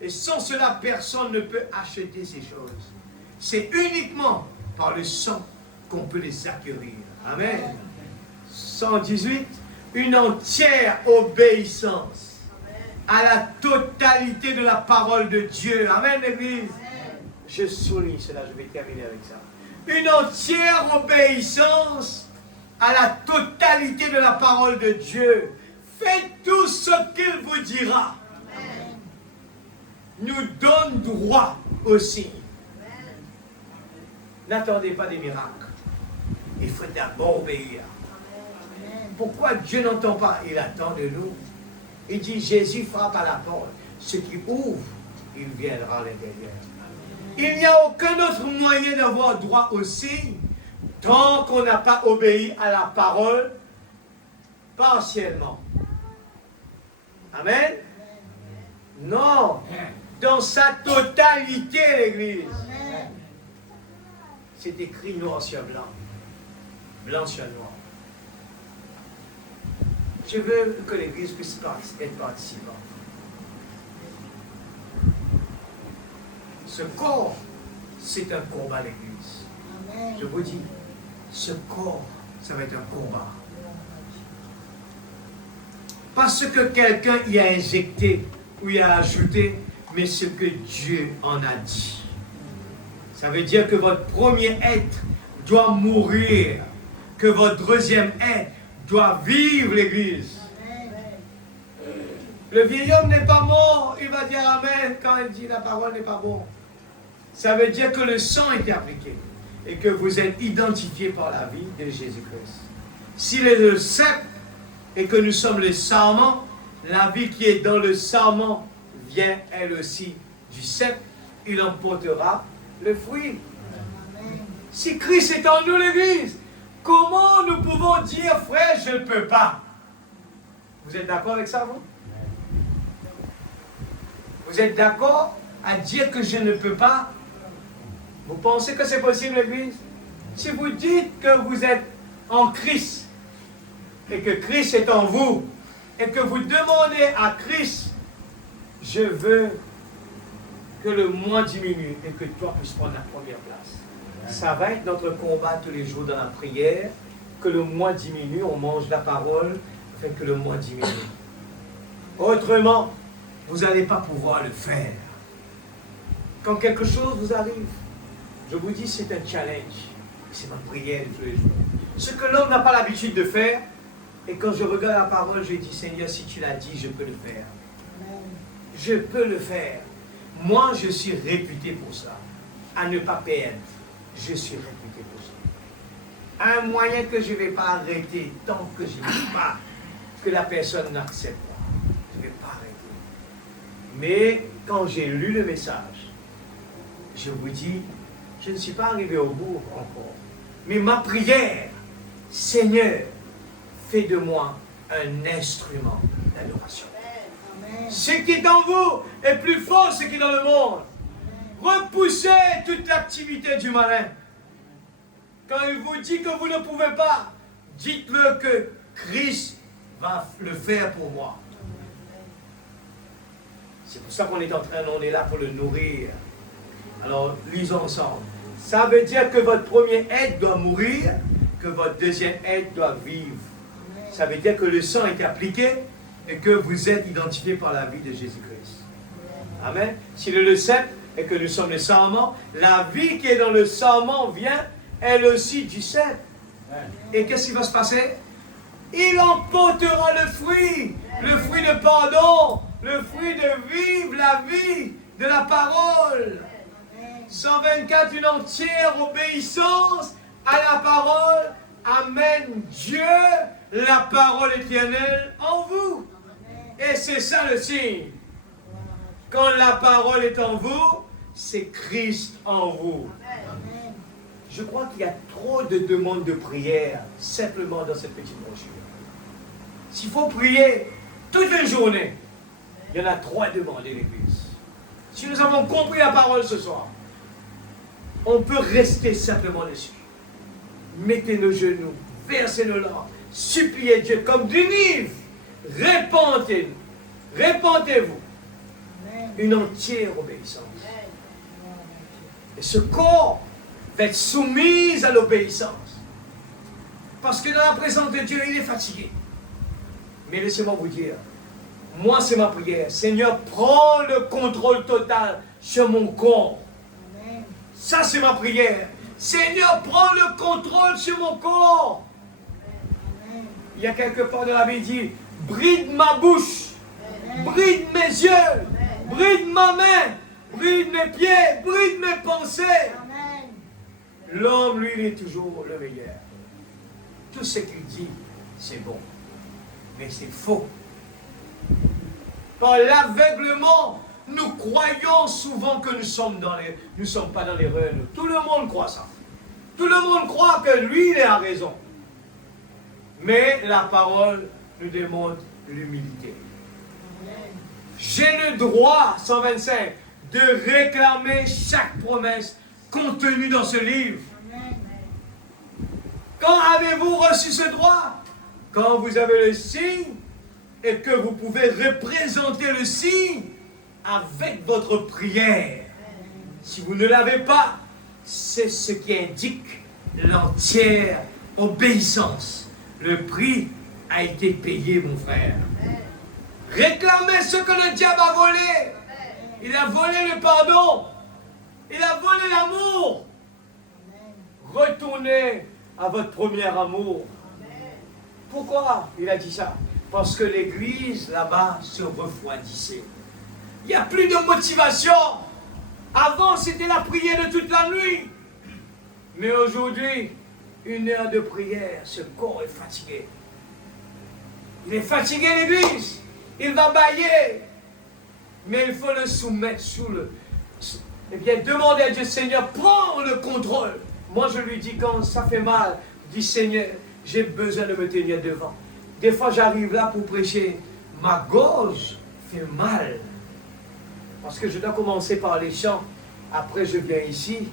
Et sans cela, personne ne peut acheter ces choses. C'est uniquement par le sang qu'on peut les acquérir. Amen. 118, une entière obéissance à la totalité de la parole de Dieu. Amen, l'Église. Je souligne cela, je vais terminer avec ça. Une entière obéissance à la totalité de la parole de Dieu. Faites tout ce qu'il vous dira. Nous donne droit aussi. N'attendez pas des miracles. Il faut d'abord obéir. Pourquoi Dieu n'entend pas? Il attend de nous. Il dit, Jésus frappe à la porte. Ce qui ouvre, il viendra à l'intérieur. Il n'y a aucun autre moyen d'avoir droit au signe tant qu'on n'a pas obéi à la parole partiellement. Amen? Non. Dans sa totalité, l'Église. C'est écrit noir sur blanc. Blanc sur noir. Je veux que l'Église puisse être participante. Ce corps, c'est un combat, l'Église. Je vous dis, ce corps, ça va être un combat. Parce que quelqu'un y a injecté ou y a ajouté, mais ce que Dieu en a dit. Ça veut dire que votre premier être doit mourir, que votre deuxième être doit vivre, l'Église. Le vieil homme n'est pas mort, il va dire Amen quand il dit la parole n'est pas bon. Ça veut dire que le sang est appliqué et que vous êtes identifié par la vie de Jésus-Christ. S'il est le cep et que nous sommes le sarment, la vie qui est dans le sarment vient elle aussi du cep. Il emportera le fruit. Si Christ est en nous, l'Église, comment nous pouvons dire, frère, je ne peux pas? Vous êtes d'accord avec ça, vous? Vous êtes d'accord à dire que je ne peux pas? Vous pensez que c'est possible, l'Église? Si vous dites que vous êtes en Christ, et que Christ est en vous, et que vous demandez à Christ, je veux que le moi diminue et que toi puisses prendre la première place. Ça va être notre combat tous les jours dans la prière, que le moi diminue, on mange la parole, afin que le moi diminue. Autrement, vous n'allez pas pouvoir le faire. Quand quelque chose vous arrive, je vous dis, c'est un challenge. C'est ma prière de tous les jours. Ce que l'homme n'a pas l'habitude de faire, et quand je regarde la parole, je dis, Seigneur, si tu l'as dit, je peux le faire. Je peux le faire. Moi, je suis réputé pour ça. À ne pas perdre. Je suis réputé pour ça. Un moyen que je ne vais pas arrêter tant que je ne veux pas que la personne n'accepte pas. Je ne vais pas arrêter. Mais quand j'ai lu le message, je vous dis, je ne suis pas arrivé au bout encore. Mais ma prière, Seigneur, fais de moi un instrument d'adoration. Ce qui est en vous est plus fort que ce qui est dans le monde. Repoussez toute l'activité du malin. Quand il vous dit que vous ne pouvez pas, dites-le que Christ va le faire pour moi. C'est pour ça qu'on est on est là pour le nourrir. Alors, lisons ensemble. Ça veut dire que votre premier être doit mourir, que votre deuxième être doit vivre. Ça veut dire que le sang est appliqué et que vous êtes identifié par la vie de Jésus-Christ. Amen. Si le cep et que nous sommes le sarment, la vie qui est dans le sarment vient, elle aussi, du cep. Et qu'est-ce qui va se passer? Il emportera le fruit de pardon, le fruit de vivre la vie de la parole. 124, une entière obéissance à la parole amène Dieu, la parole éternelle, en vous. Et c'est ça le signe. Quand la parole est en vous, c'est Christ en vous. Je crois qu'il y a trop de demandes de prière simplement dans cette petite brochure. S'il faut prier toute une journée, il y en a 3 demandes à l'Église. Si nous avons compris la parole ce soir, on peut rester simplement dessus. Mettez nos genoux, versez nos larmes, suppliez Dieu comme du livre. Répandez-vous. Une entière obéissance. Et ce corps va être soumis à l'obéissance. Parce que dans la présence de Dieu, il est fatigué. Mais laissez-moi vous dire, moi c'est ma prière. Seigneur, prends le contrôle total sur mon corps. Ça c'est ma prière. Seigneur, prends le contrôle sur mon corps. Il y a quelque part dans la Bible dit, bride ma bouche, bride mes yeux, bride ma main, bride mes pieds, bride mes pensées. L'homme, lui, il est toujours le meilleur. Tout ce qu'il dit, c'est bon. Mais c'est faux. Par l'aveuglement, nous croyons souvent que nous ne sommes pas dans l'erreur. Tout le monde croit ça. Tout le monde croit que lui, il a raison. Mais la parole nous demande l'humilité. J'ai le droit, 125, de réclamer chaque promesse contenue dans ce livre. Quand avez-vous reçu ce droit? Quand vous avez le signe et que vous pouvez représenter le signe avec votre prière. Si vous ne l'avez pas, c'est ce qui indique l'entière obéissance. Le prix a été payé, mon frère. Réclamez ce que le diable a volé. Il a volé le pardon. Il a volé l'amour. Retournez à votre premier amour. Pourquoi il a dit ça? Parce que l'église là-bas se refroidissait. Il n'y a plus de motivation. Avant, c'était la prière de toute la nuit. Mais aujourd'hui, 1 heure de prière, ce corps est fatigué. Il est fatigué, l'église. Il va bâiller. Mais il faut le soumettre eh bien, demandez à Dieu, Seigneur, prends le contrôle. Moi, je lui dis, quand ça fait mal, je dis, Seigneur, j'ai besoin de me tenir devant. Des fois, j'arrive là pour prêcher. Ma gorge fait mal. Parce que je dois commencer par les chants. Après, je viens ici.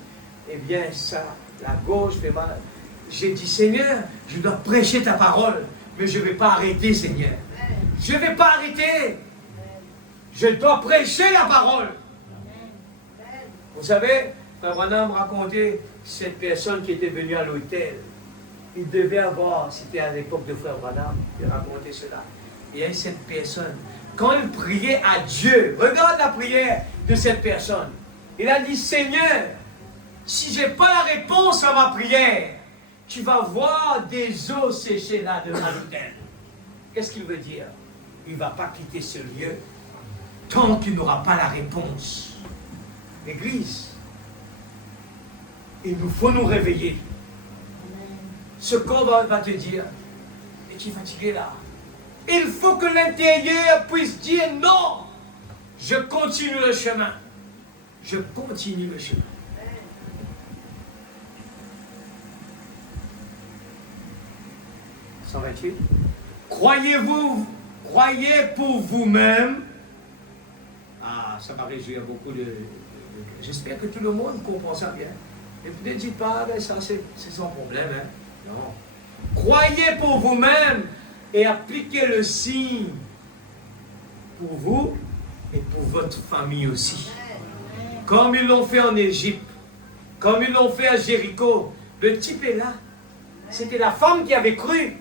Eh bien, ça, la gorge fait mal. J'ai dit, Seigneur, je dois prêcher ta parole. Mais je ne vais pas arrêter, Seigneur. Je ne vais pas arrêter. Je dois prêcher la parole. Vous savez, Frère Branham racontait cette personne qui était venue à l'hôtel. Il devait avoir, c'était à l'époque de Frère Branham, il racontait cela. Il y a cette personne, quand il priait à Dieu, regarde la prière de cette personne. Il a dit, Seigneur, si je n'ai pas la réponse à ma prière, tu vas voir des eaux séchées là devant l'autel. Qu'est-ce qu'il veut dire? Il ne va pas quitter ce lieu tant qu'il n'aura pas la réponse. L'Église, il nous faut nous réveiller. Ce corps va te dire, es-tu fatigué là? Il faut que l'intérieur puisse dire non. Je continue le chemin. Je continue le chemin. « 128. Croyez pour vous-même. Ah, ça m'a réjoui beaucoup de... J'espère que tout le monde comprend ça bien. Et ne dites pas, ben ça c'est son problème. Hein. Non. Croyez pour vous-même et appliquez le signe pour vous et pour votre famille aussi. Comme ils l'ont fait en Égypte, comme ils l'ont fait à Jéricho. Le type est là. C'était la femme qui avait cru.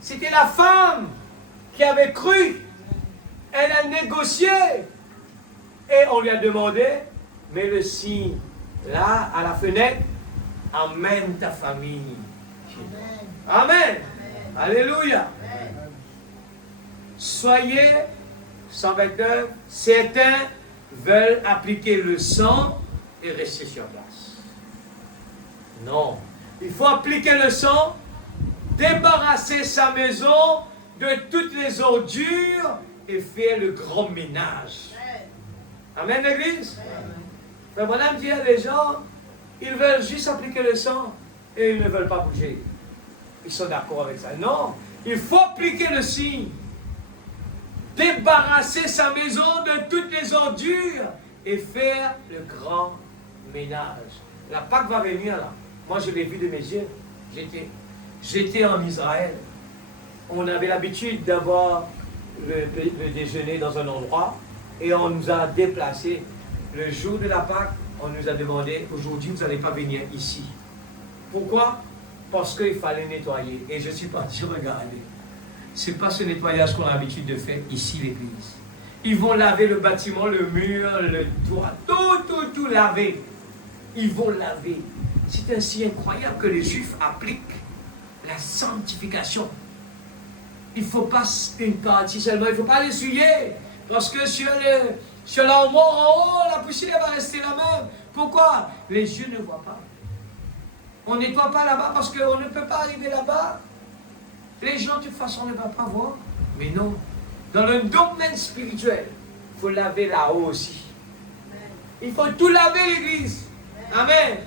C'était la femme qui avait cru. Elle a négocié. Et on lui a demandé, mets le signe là, à la fenêtre, amène ta famille. Amen. Amen. Alléluia. Amen. Soyez, 129, certains veulent appliquer le sang et rester sur place. Non. Il faut appliquer le sang, débarrasser sa maison de toutes les ordures et faire le grand ménage. Amen, l'Église. Frère Branham dit à les gens, ils veulent juste appliquer le sang et ils ne veulent pas bouger. Ils sont d'accord avec ça. Non, il faut appliquer le signe. Débarrasser sa maison de toutes les ordures et faire le grand ménage. La Pâque va venir là. Moi, je l'ai vu de mes yeux. J'étais en Israël. On avait l'habitude d'avoir le déjeuner dans un endroit et on nous a déplacés. Le jour de la Pâque, on nous a demandé, aujourd'hui, vous n'allez pas venir ici. Pourquoi? Parce qu'il fallait nettoyer. Et je suis parti regarder. Ce n'est pas ce nettoyage qu'on a l'habitude de faire ici, l'église. Ils vont laver le bâtiment, le mur, le toit, tout laver. Ils vont laver. C'est ainsi incroyable que les Juifs appliquent la sanctification. Il ne faut pas une partie seulement, il ne faut pas l'essuyer. Parce que sur l'armoire en haut, la poussière va rester la même. Pourquoi? Les yeux ne voient pas. On ne nettoie pas là-bas parce qu'on ne peut pas arriver là-bas. Les gens, de toute façon, ne vont pas voir. Mais non. Dans le domaine spirituel, il faut laver là-haut aussi. Il faut tout laver, l'église. Amen.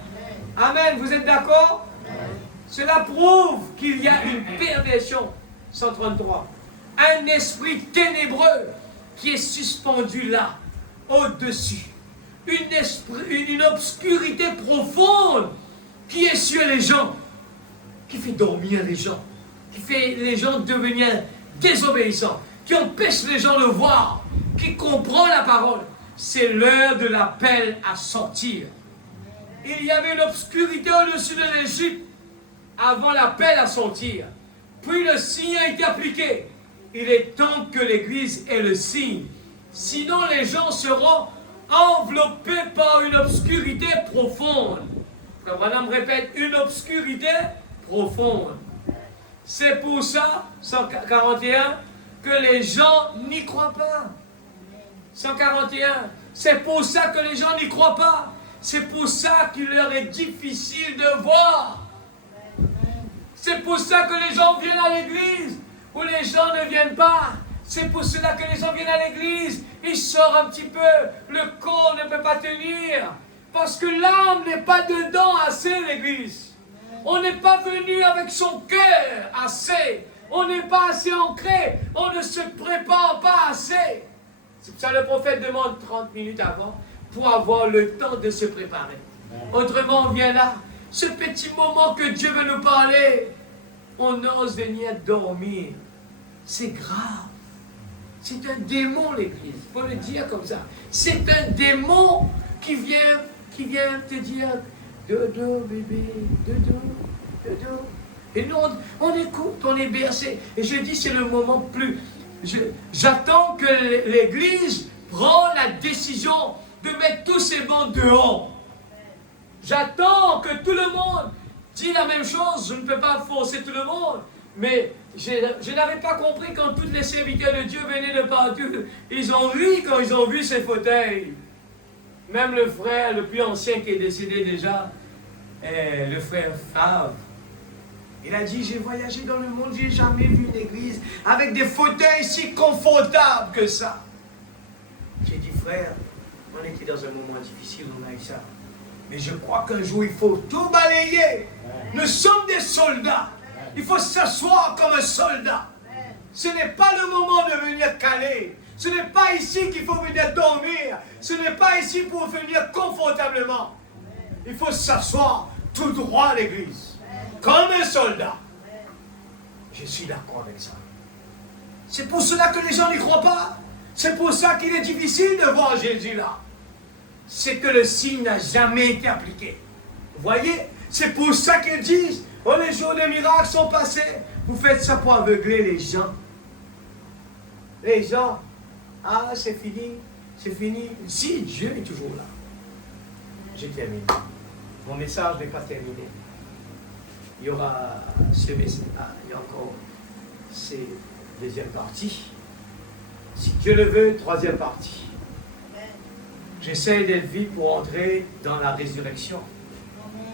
Amen. Vous êtes d'accord? Cela prouve qu'il y a une perversion. 133. Un esprit ténébreux qui est suspendu là, au-dessus. Une obscurité profonde qui est sur les gens, qui fait dormir les gens, qui fait les gens devenir désobéissants, qui empêche les gens de voir, qui comprend la parole. C'est l'heure de l'appel à sortir. Il y avait une obscurité au-dessus de l'Égypte avant l'appel à sortir. Puis le signe a été appliqué. Il est temps que l'Église ait le signe. Sinon, les gens seront enveloppés par une obscurité profonde. Frère Branham répète, une obscurité profonde. C'est pour ça, 141, que les gens n'y croient pas. 141, c'est pour ça que les gens n'y croient pas. C'est pour ça qu'il leur est difficile de voir. C'est pour ça que les gens viennent à l'église, ou les gens ne viennent pas. C'est pour cela que les gens viennent à l'église, ils sortent un petit peu, le corps ne peut pas tenir. Parce que l'âme n'est pas dedans assez, l'église. On n'est pas venu avec son cœur assez. On n'est pas assez ancré. On ne se prépare pas assez. C'est pour ça que le prophète demande 30 minutes avant pour avoir le temps de se préparer. Autrement, on vient là, ce petit moment que Dieu veut nous parler, on ose venir dormir. C'est grave. C'est un démon, l'église. Il faut le dire comme ça. C'est un démon qui vient te dire dodo, bébé, dodo, dodo. Et nous, on écoute, on est bercé. Et je dis, c'est le moment plus... J'attends que l'église prenne la décision de mettre tous ces bancs dehors. J'attends que tout le monde dise la même chose. Je ne peux pas forcer tout le monde. Mais je n'avais pas compris quand tous les serviteurs de Dieu venaient de partout. Ils ont ri quand ils ont vu ces fauteuils. Même le frère le plus ancien qui est décédé déjà, le frère Favre, il a dit, j'ai voyagé dans le monde, j'ai jamais vu une église avec des fauteuils si confortables que ça. J'ai dit, frère, on était dans un moment difficile, on a eu ça. Mais je crois qu'un jour, il faut tout balayer. Nous sommes des soldats. Il faut s'asseoir comme un soldat. Ce n'est pas le moment de venir caler. Ce n'est pas ici qu'il faut venir dormir. Ce n'est pas ici pour venir confortablement. Il faut s'asseoir tout droit à l'église. Comme un soldat. Je suis d'accord avec ça. C'est pour cela que les gens n'y croient pas. C'est pour ça qu'il est difficile de voir Jésus là. C'est que le signe n'a jamais été appliqué. Vous voyez? C'est pour ça qu'ils disent, oh, les jours de miracles sont passés. Vous faites ça pour aveugler les gens. Les gens, ah, c'est fini, c'est fini. Si, Dieu est toujours là. J'ai terminé. Mon message n'est pas terminé. Il y aura ce message, il y a encore ces deuxième partie. Si Dieu le veut, troisième partie. J'essaie d'être vite pour entrer dans la résurrection,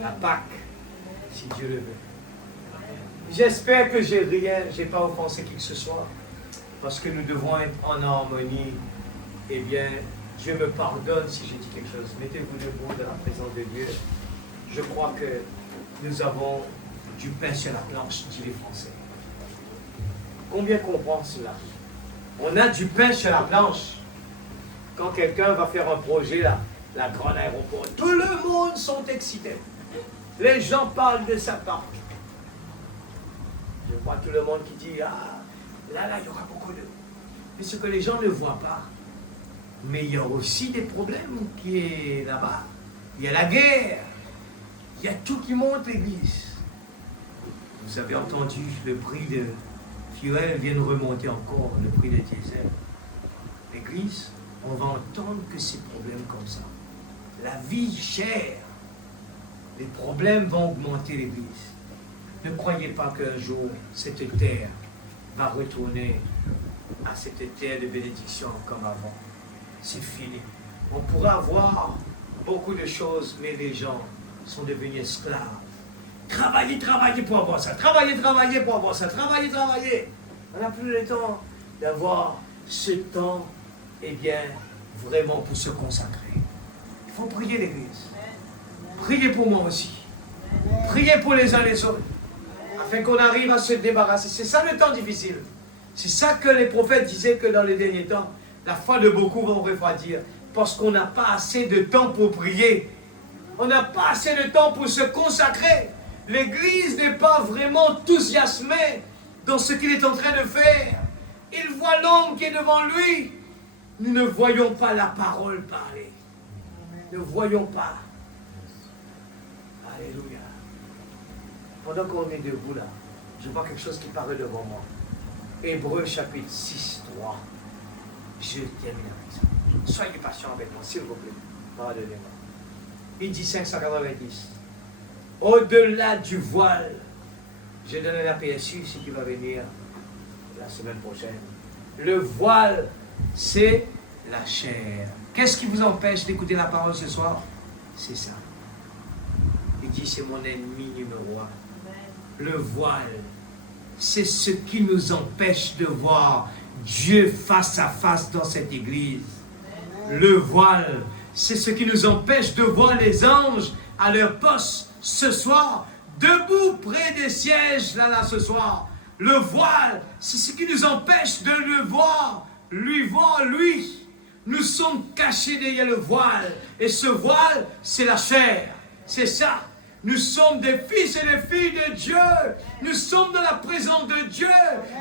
la Pâque, si Dieu le veut. J'espère que j'ai pas offensé qui que ce soit, parce que nous devons être en harmonie. Eh bien, Dieu me pardonne si j'ai dit quelque chose. Mettez-vous debout dans la présence de Dieu. Je crois que nous avons du pain sur la planche, dit les Français. Combien comprend cela? On a du pain sur la planche. Quand quelqu'un va faire un projet, là, la grande aéroport, tout le monde sont excités. Les gens parlent de sa part. Je vois tout le monde qui dit, ah, là, il y aura beaucoup de... Mais ce que les gens ne voient pas, mais il y a aussi des problèmes qui est là-bas. Il y a la guerre. Il y a tout qui monte, l'église. Vous avez entendu le prix de fuel vient de remonter encore, le prix de diesel. L'église, on va entendre que ces problèmes comme ça. La vie chère. Les problèmes vont augmenter, l'église. Ne croyez pas qu'un jour, cette terre va retourner à cette terre de bénédiction comme avant. C'est fini. On pourra avoir beaucoup de choses, mais les gens sont devenus esclaves. Travailler pour avoir ça. Travailler pour avoir ça. Travailler. On n'a plus le temps d'avoir ce temps, eh bien, vraiment pour se consacrer. Il faut prier, l'église. Priez pour moi aussi. Priez pour les uns les autres. Afin qu'on arrive à se débarrasser. C'est ça le temps difficile. C'est ça que les prophètes disaient que dans les derniers temps, la foi de beaucoup va refroidir. Parce qu'on n'a pas assez de temps pour prier. On n'a pas assez de temps pour se consacrer. L'Église n'est pas vraiment enthousiasmée dans ce qu'il est en train de faire. Il voit l'homme qui est devant lui. Nous ne voyons pas la parole parler. Ne voyons pas. Alléluia. Pendant qu'on est debout là, je vois quelque chose qui paraît devant moi. Hébreux chapitre 6, 3. Je termine avec ça. Soyez patient avec moi, s'il vous plaît. Pardonnez-moi. Il dit 590. Au-delà du voile, j'ai donné un aperçu, ce qui va venir la semaine prochaine. Le voile, c'est la chair. Qu'est-ce qui vous empêche d'écouter la parole ce soir? C'est ça. Il dit, c'est mon ennemi numéro 1. Le voile, c'est ce qui nous empêche de voir Dieu face à face dans cette église. Le voile, c'est ce qui nous empêche de voir les anges à leur poste ce soir, debout près des sièges là ce soir. Le voile, c'est ce qui nous empêche de le voir, lui. Nous sommes cachés derrière le voile. Et ce voile, c'est la chair. C'est ça. Nous sommes des fils et des filles de Dieu. Nous sommes dans la présence de Dieu.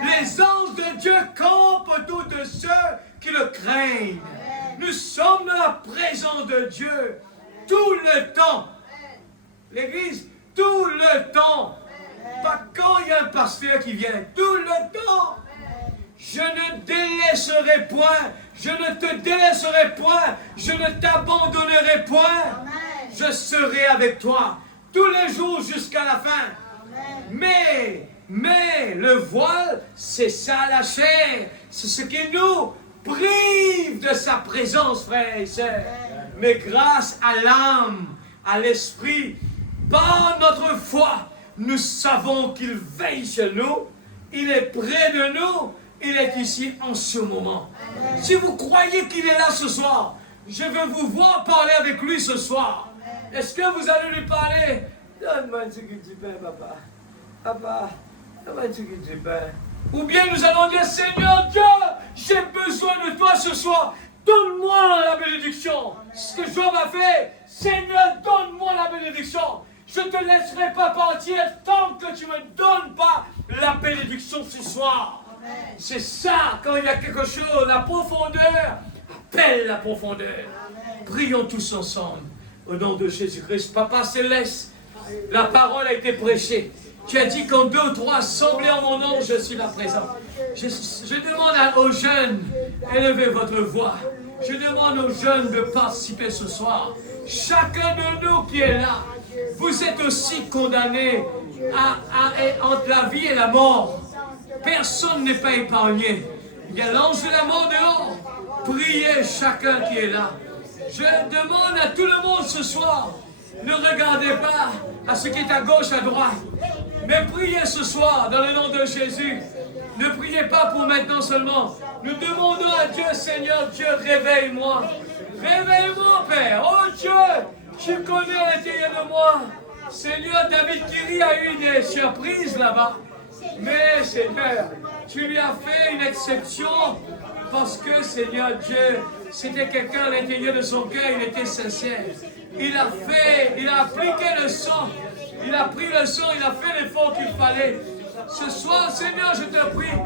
Les anges de Dieu campent autour de ceux qui le craignent. Nous sommes dans la présence de Dieu tout le temps. L'Église, tout le temps. Pas quand il y a un pasteur qui vient. Tout le temps. Je ne délaisserai point. Je ne te délaisserai point. Je ne t'abandonnerai point. Je serai avec toi tous les jours jusqu'à la fin. Mais le voile, c'est ça la chair. C'est ce qui nous prive de sa présence, frères et sœurs. Mais grâce à l'âme, à l'esprit, par notre foi, nous savons qu'il veille sur nous. Il est près de nous. Il est ici en ce moment. Si vous croyez qu'il est là ce soir, je veux vous voir parler avec lui ce soir. Est-ce que vous allez lui parler? Donne-moi un petit du pain, papa. Papa, donne-moi un petit du pain. Ou bien nous allons dire, Seigneur Dieu, j'ai besoin de toi ce soir. Donne-moi la bénédiction. Ce que Job a fait, Seigneur, donne-moi la bénédiction. Je ne te laisserai pas partir tant que tu ne me donnes pas la bénédiction ce soir. C'est ça, quand il y a quelque chose, la profondeur appelle la profondeur. Amen. Prions tous ensemble, au nom de Jésus-Christ. Papa Céleste, la parole a été prêchée. Tu as dit quand 2 ou 3 assemblés en mon nom, je suis là présent. Je demande aux jeunes, élevez votre voix. Je demande aux jeunes de participer ce soir. Chacun de nous qui est là, vous êtes aussi condamnés entre la vie et la mort. Personne n'est pas épargné. Il y a l'ange de la mort dehors. Priez chacun qui est là. Je demande à tout le monde ce soir, ne regardez pas à ce qui est à gauche, à droite. Mais priez ce soir dans le nom de Jésus. Ne priez pas pour maintenant seulement. Nous demandons à Dieu, Seigneur Dieu, réveille-moi. Réveille-moi, Père. Oh Dieu, tu connais à l'intérieur de moi. Seigneur, David Kiri a eu des surprises là-bas. Mais Seigneur, tu lui as fait une exception parce que Seigneur Dieu, c'était quelqu'un à l'intérieur de son cœur, il était sincère. Il a appliqué le sang, il a pris le sang, il a fait l'effort qu'il fallait. Ce soir, Seigneur, je te prie,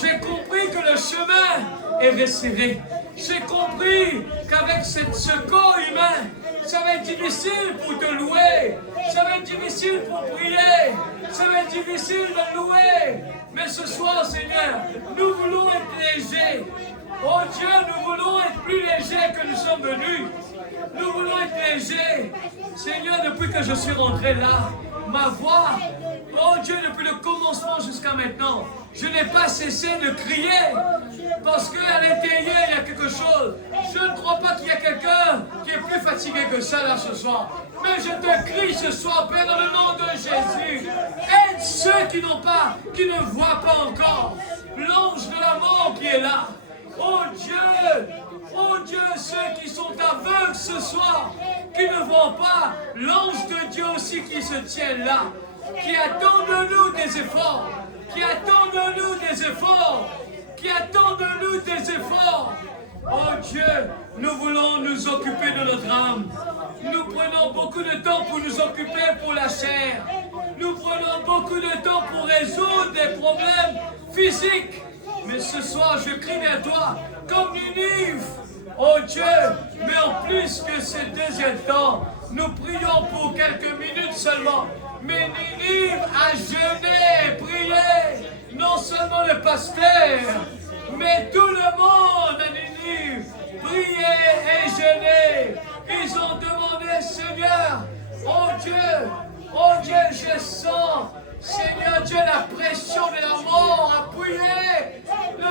j'ai compris que le chemin est resserré. J'ai compris qu'avec ce corps humain, ça va être difficile pour te louer. Ça va être difficile pour prier. Ça va être difficile de louer. Mais ce soir, Seigneur, nous voulons être légers. Oh Dieu, nous voulons être plus légers que nous sommes venus. Nous voulons être légers. Seigneur, depuis que je suis rentré là, ma voix, oh Dieu, depuis le commencement jusqu'à maintenant, je n'ai pas cessé de crier. Parce qu'à l'intérieur, il y a quelque chose. Je ne crois pas qu'il y a quelqu'un qui est plus fatigué que ça là ce soir. Mais je te crie ce soir, Père, dans le nom de Jésus. Aide ceux qui ne voient pas encore. L'ange de la mort qui est là. Oh Dieu, ceux qui sont aveugles ce soir, qui ne voient pas, l'ange de Dieu aussi qui se tient là, qui attend de nous des efforts, qui attend de nous des efforts, qui attend de nous des efforts. Oh Dieu, nous voulons nous occuper de notre âme. Nous prenons beaucoup de temps pour nous occuper pour la chair. Nous prenons beaucoup de temps pour résoudre des problèmes physiques. Mais ce soir, je crie vers toi, comme Ninive. Oh Dieu, mais en plus que ce deuxième temps, nous prions pour quelques minutes seulement. Mais Ninive a jeûné, prié. Non seulement le pasteur, mais tout le monde à Ninive priait et jeûnait. Ils ont demandé, Seigneur, oh Dieu, je sens, Seigneur Dieu, la pression de la mort appuyée.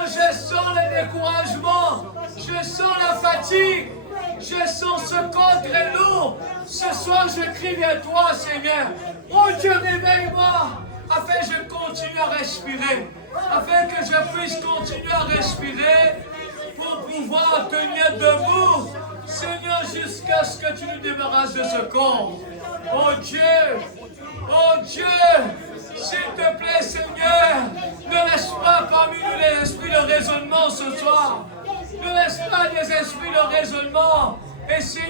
Je sens le découragement, je sens la fatigue, je sens ce corps très lourd. Ce soir, je crie vers toi, Seigneur. Oh Dieu, réveille-moi. afin que je continue à respirer, afin que je puisse continuer à respirer pour pouvoir tenir debout, Seigneur, jusqu'à ce que tu nous débarrasses de ce corps. Oh Dieu, s'il te plaît, Seigneur, ne laisse pas parmi nous les esprits de raisonnement ce soir. Ne laisse pas les esprits de raisonnement essayer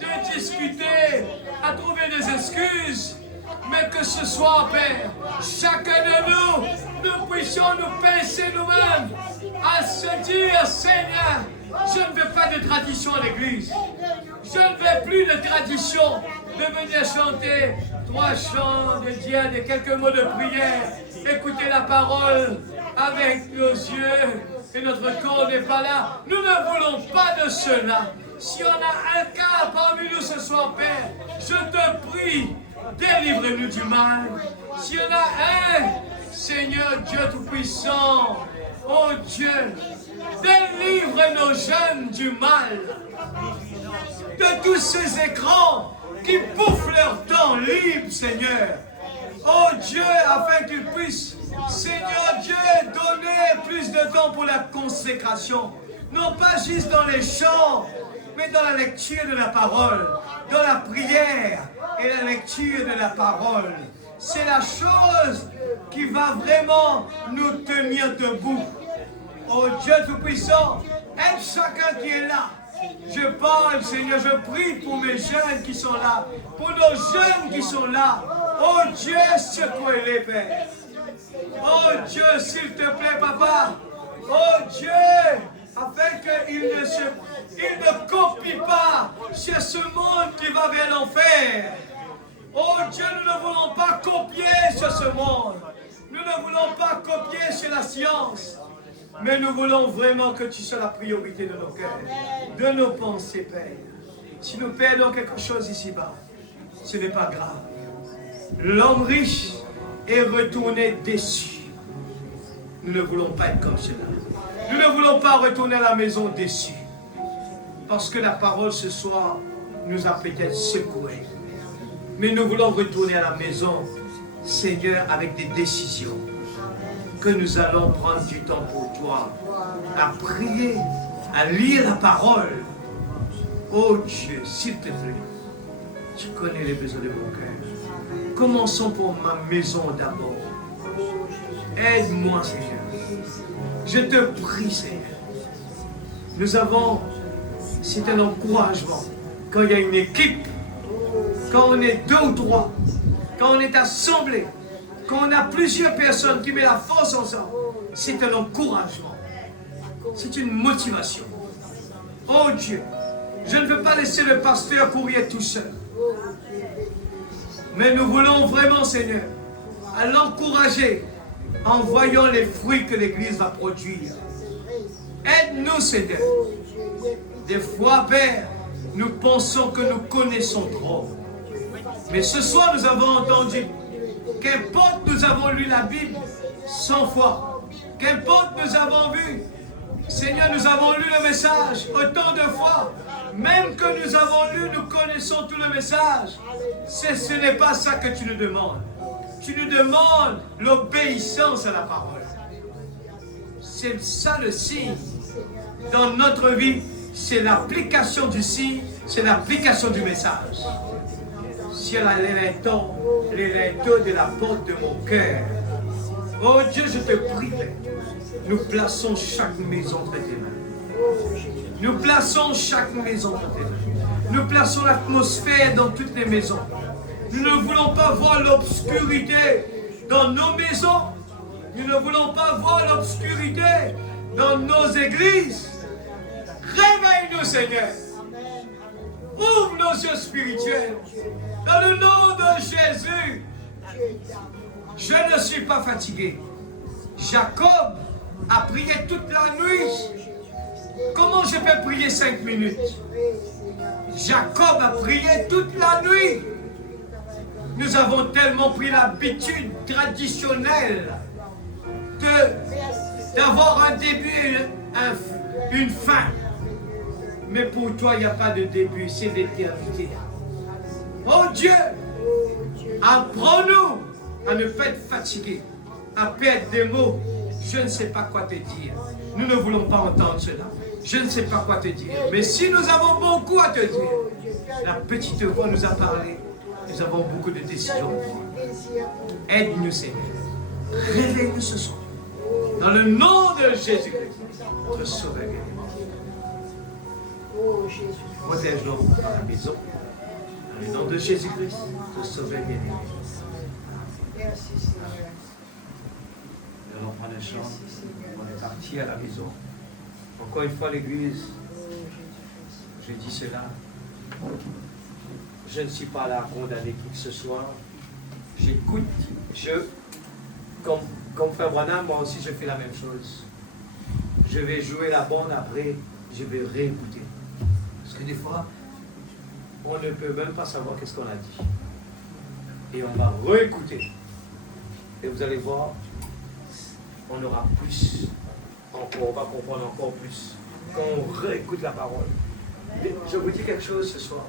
de discuter, à trouver des excuses. Mais que ce soir, Père, chacun de nous puissions nous pincer nous-mêmes à se dire, Seigneur, je ne veux pas de tradition à l'église. Je ne veux plus de tradition de venir chanter 3 chants, de dire des quelques mots de prière, écouter la parole avec nos yeux et notre corps n'est pas là. Nous ne voulons pas de cela. Si on a un cas parmi nous ce soir, Père, je te prie, délivre-nous du mal. S'il y en a un, Seigneur Dieu Tout-Puissant, oh Dieu, délivre nos jeunes du mal, de tous ces écrans qui bouffent leur temps libre, Seigneur. Oh Dieu, afin qu'ils puissent, Seigneur Dieu, donner plus de temps pour la consécration. Non pas juste dans les chants, mais dans la lecture de la parole, dans la prière et la lecture de la parole. C'est la chose qui va vraiment nous tenir debout. Oh Dieu Tout-Puissant, aide chacun qui est là. Je parle, Seigneur, je prie pour mes jeunes qui sont là, pour nos jeunes qui sont là. Oh Dieu, secouez-les, Père. Oh Dieu, s'il te plaît, Papa. Oh Dieu, afin qu'ils ne copient pas sur ce monde qui va vers l'enfer. Oh Dieu, nous ne voulons pas copier sur ce monde. Nous ne voulons pas copier sur la science. Mais nous voulons vraiment que tu sois la priorité de nos cœurs, de nos pensées, Père. Si nous perdons quelque chose ici-bas, ce n'est pas grave. L'homme riche est retourné déçu. Nous ne voulons pas être comme cela. Nous ne voulons pas retourner à la maison déçu. Parce que la parole ce soir nous a peut-être secoués. Mais nous voulons retourner à la maison, Seigneur, avec des décisions. Que nous allons prendre du temps pour toi, à prier, à lire la parole. Oh Dieu, s'il te plaît, tu connais les besoins de mon cœur. Commençons pour ma maison d'abord. Aide-moi, Seigneur. Je te prie, Seigneur. Nous avons, c'est un encouragement. Quand il y a une équipe, quand on est 2 ou 3, quand on est assemblé, quand on a plusieurs personnes qui mettent la force ensemble, c'est un encouragement. C'est une motivation. Oh Dieu, je ne veux pas laisser le pasteur courir tout seul. Mais nous voulons vraiment, Seigneur, à l'encourager en voyant les fruits que l'Église va produire. Aide-nous, Seigneur. Des fois, Père, nous pensons que nous connaissons trop. Mais ce soir, nous avons entendu. Qu'importe nous avons lu la Bible 100 fois, qu'importe nous avons vu, Seigneur, nous avons lu le message autant de fois, même que nous avons lu, nous connaissons tout le message. Ce n'est pas ça que tu nous demandes. Tu nous demandes l'obéissance à la parole. C'est ça le signe. Dans notre vie, c'est l'application du signe, c'est l'application du message. Sur les linteaux de la porte de mon cœur. Oh Dieu, je te prie, Père. Nous plaçons chaque maison entre tes mains. Nous plaçons chaque maison entre tes mains. Nous plaçons l'atmosphère dans toutes les maisons. Nous ne voulons pas voir l'obscurité dans nos maisons. Nous ne voulons pas voir l'obscurité dans nos églises. Réveille-nous, Seigneur. Ouvre nos yeux spirituels. Dans le nom de Jésus, je ne suis pas fatigué. Jacob a prié toute la nuit. Comment je peux prier 5 minutes? Jacob a prié toute la nuit. Nous avons tellement pris l'habitude traditionnelle d'avoir un début et une fin. Mais pour toi, il n'y a pas de début, c'est l'éternité. Oh Dieu, apprends-nous à ne pas être fatigué, à perdre des mots. Je ne sais pas quoi te dire. Nous ne voulons pas entendre cela. Je ne sais pas quoi te dire. Mais si nous avons beaucoup à te dire, la petite voix nous a parlé. Nous avons beaucoup de décisions. Aide-nous, Seigneur. Réveille-nous ce soir. Dans le nom de Jésus-Christ, notre Sauveur. Protège-nous dans la maison. Dans le nom de Jésus-Christ, notre Sauveur guéri. Merci, Seigneur. Nous allons prendre un chant. On est parti à la maison. Encore une fois, l'Église, je dis cela. Je ne suis pas là à condamner qui que ce soit. J'écoute. Comme Frère Branham, moi aussi, je fais la même chose. Je vais jouer la bande après, je vais réécouter. Parce que des fois, on ne peut même pas savoir qu'est-ce qu'on a dit. Et on va réécouter. Et vous allez voir, on aura plus. Encore, on va comprendre encore plus. Quand on réécoute la parole. Je vous dis quelque chose ce soir.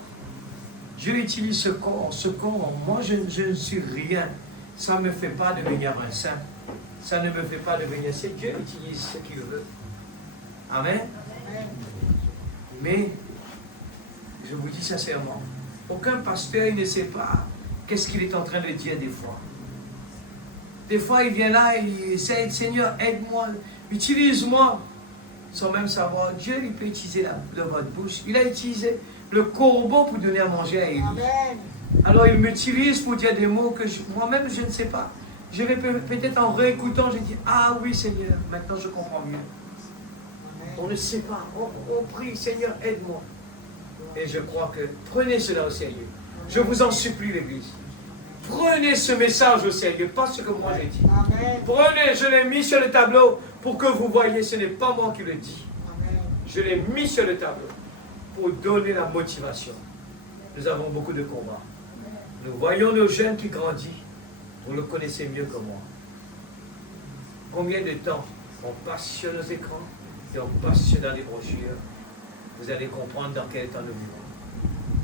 Dieu utilise ce corps. Ce corps, moi je ne suis rien. Ça ne me fait pas devenir un saint. Ça ne me fait pas devenir. C'est Dieu qui utilise ce qu'il veut. Amen. Mais, je vous dis sincèrement, aucun pasteur il ne sait pas qu'est-ce qu'il est en train de dire des fois. Des fois, il vient là et il essaie, Seigneur, aide-moi, utilise-moi. Sans même savoir, Dieu, il peut utiliser votre bouche. Il a utilisé le corbeau pour donner à manger à Élie. Amen. Alors, il m'utilise pour dire des mots que moi-même, je ne sais pas. Je vais peut-être en réécoutant, je dis, ah oui, Seigneur, maintenant je comprends mieux. On ne sait pas. On prie, Seigneur, aide-moi. Et je crois que prenez cela au sérieux. Je vous en supplie, l'Église. Prenez ce message au sérieux, pas ce que moi j'ai dit. Amen. Prenez, je l'ai mis sur le tableau pour que vous voyez, ce n'est pas moi qui le dis. Amen. Je l'ai mis sur le tableau pour donner la motivation. Nous avons beaucoup de combats. Nous voyons nos jeunes qui grandissent. Vous le connaissez mieux que moi. Combien de temps on passe sur nos écrans et on passe dans les brochures. Vous allez comprendre dans quel temps nous vivons.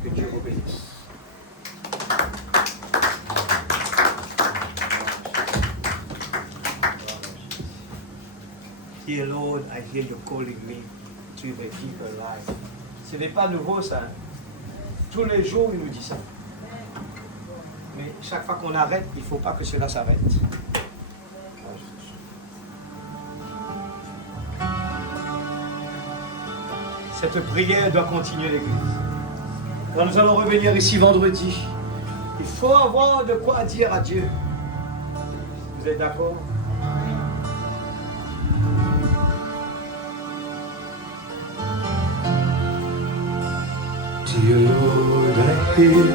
Que Dieu vous bénisse. Dear Lord, I hear you calling me to a deeper life. Ce n'est pas nouveau ça. Tous les jours, il nous dit ça. Mais chaque fois qu'on arrête, il ne faut pas que cela s'arrête. Cette prière doit continuer, l'Église. Quand nous allons revenir ici vendredi, il faut avoir de quoi dire à Dieu. Vous êtes d'accord? Dear Lord, I hear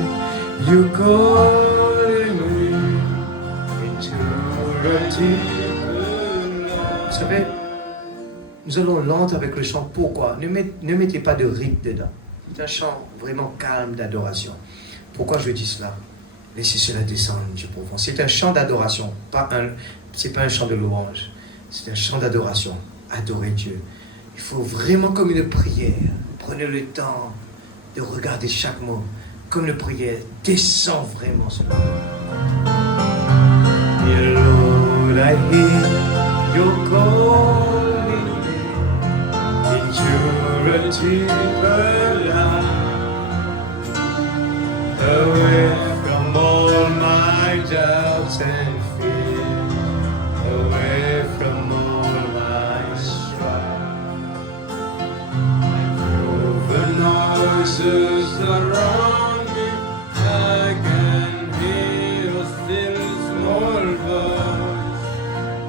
you calling me into a deeper life. Vous savez, nous allons lente avec le chant. Pourquoi? Ne mettez pas de rythme dedans. C'est un chant vraiment calme d'adoration. Pourquoi je dis cela? Laissez cela descendre du profond. C'est un chant d'adoration. C'est pas un chant de louange. C'est un chant d'adoration. Adorer Dieu. Il faut vraiment comme une prière. Prenez le temps de regarder chaque mot. Comme une prière. Descends vraiment cela. Dear Lord, I hear your calling me into a deeper life. Away from all my doubts and fears. Away from all my strife. Over noises around me, I can hear a still small voice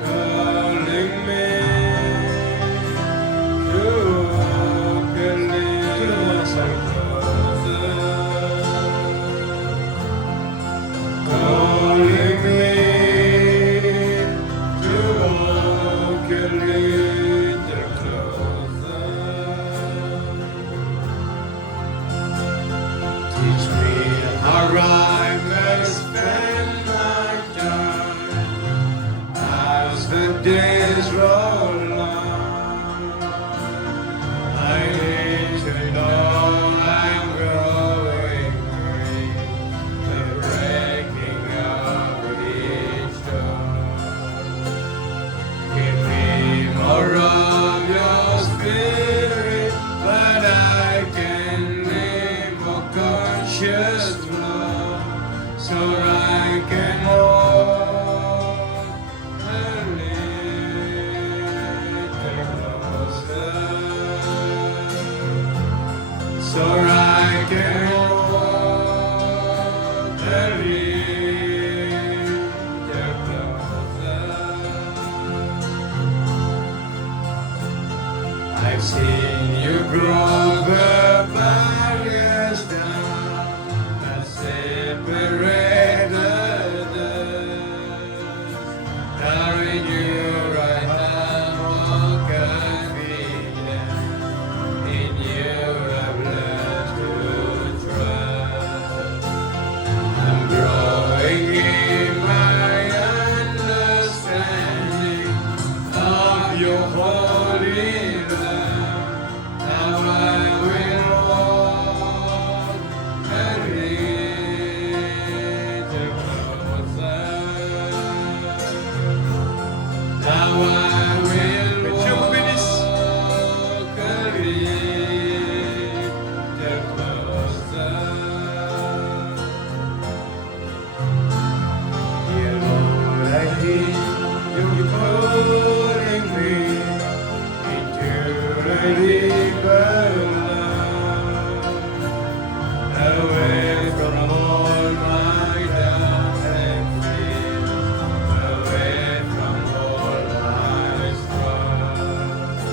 calling me to walk a little closer. Calling me to walk a little closer. Teach me how I may spend my time as the days roll on. I need to know I'm growing great, the breaking of each flow, so I can walk a little closer, so I can walk a little closer. I've seen you broke the barriers down that separate us. Now in you right now all confidence. In you I've learned to trust. I'm growing in my understanding of your holy love. Now I will walk a little closer. Now I will Dieu vous bénisse. walk a little closer. Dear Lord, I hear you calling me into a deeper love, away from all my doubts and fears, away from all my strife,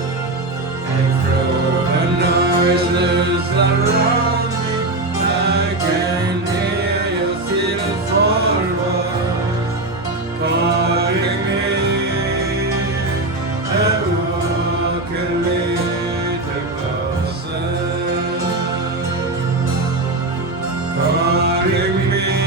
and through the noises around me, I can hear your still small voice calling me. I walk a little closer, calling me.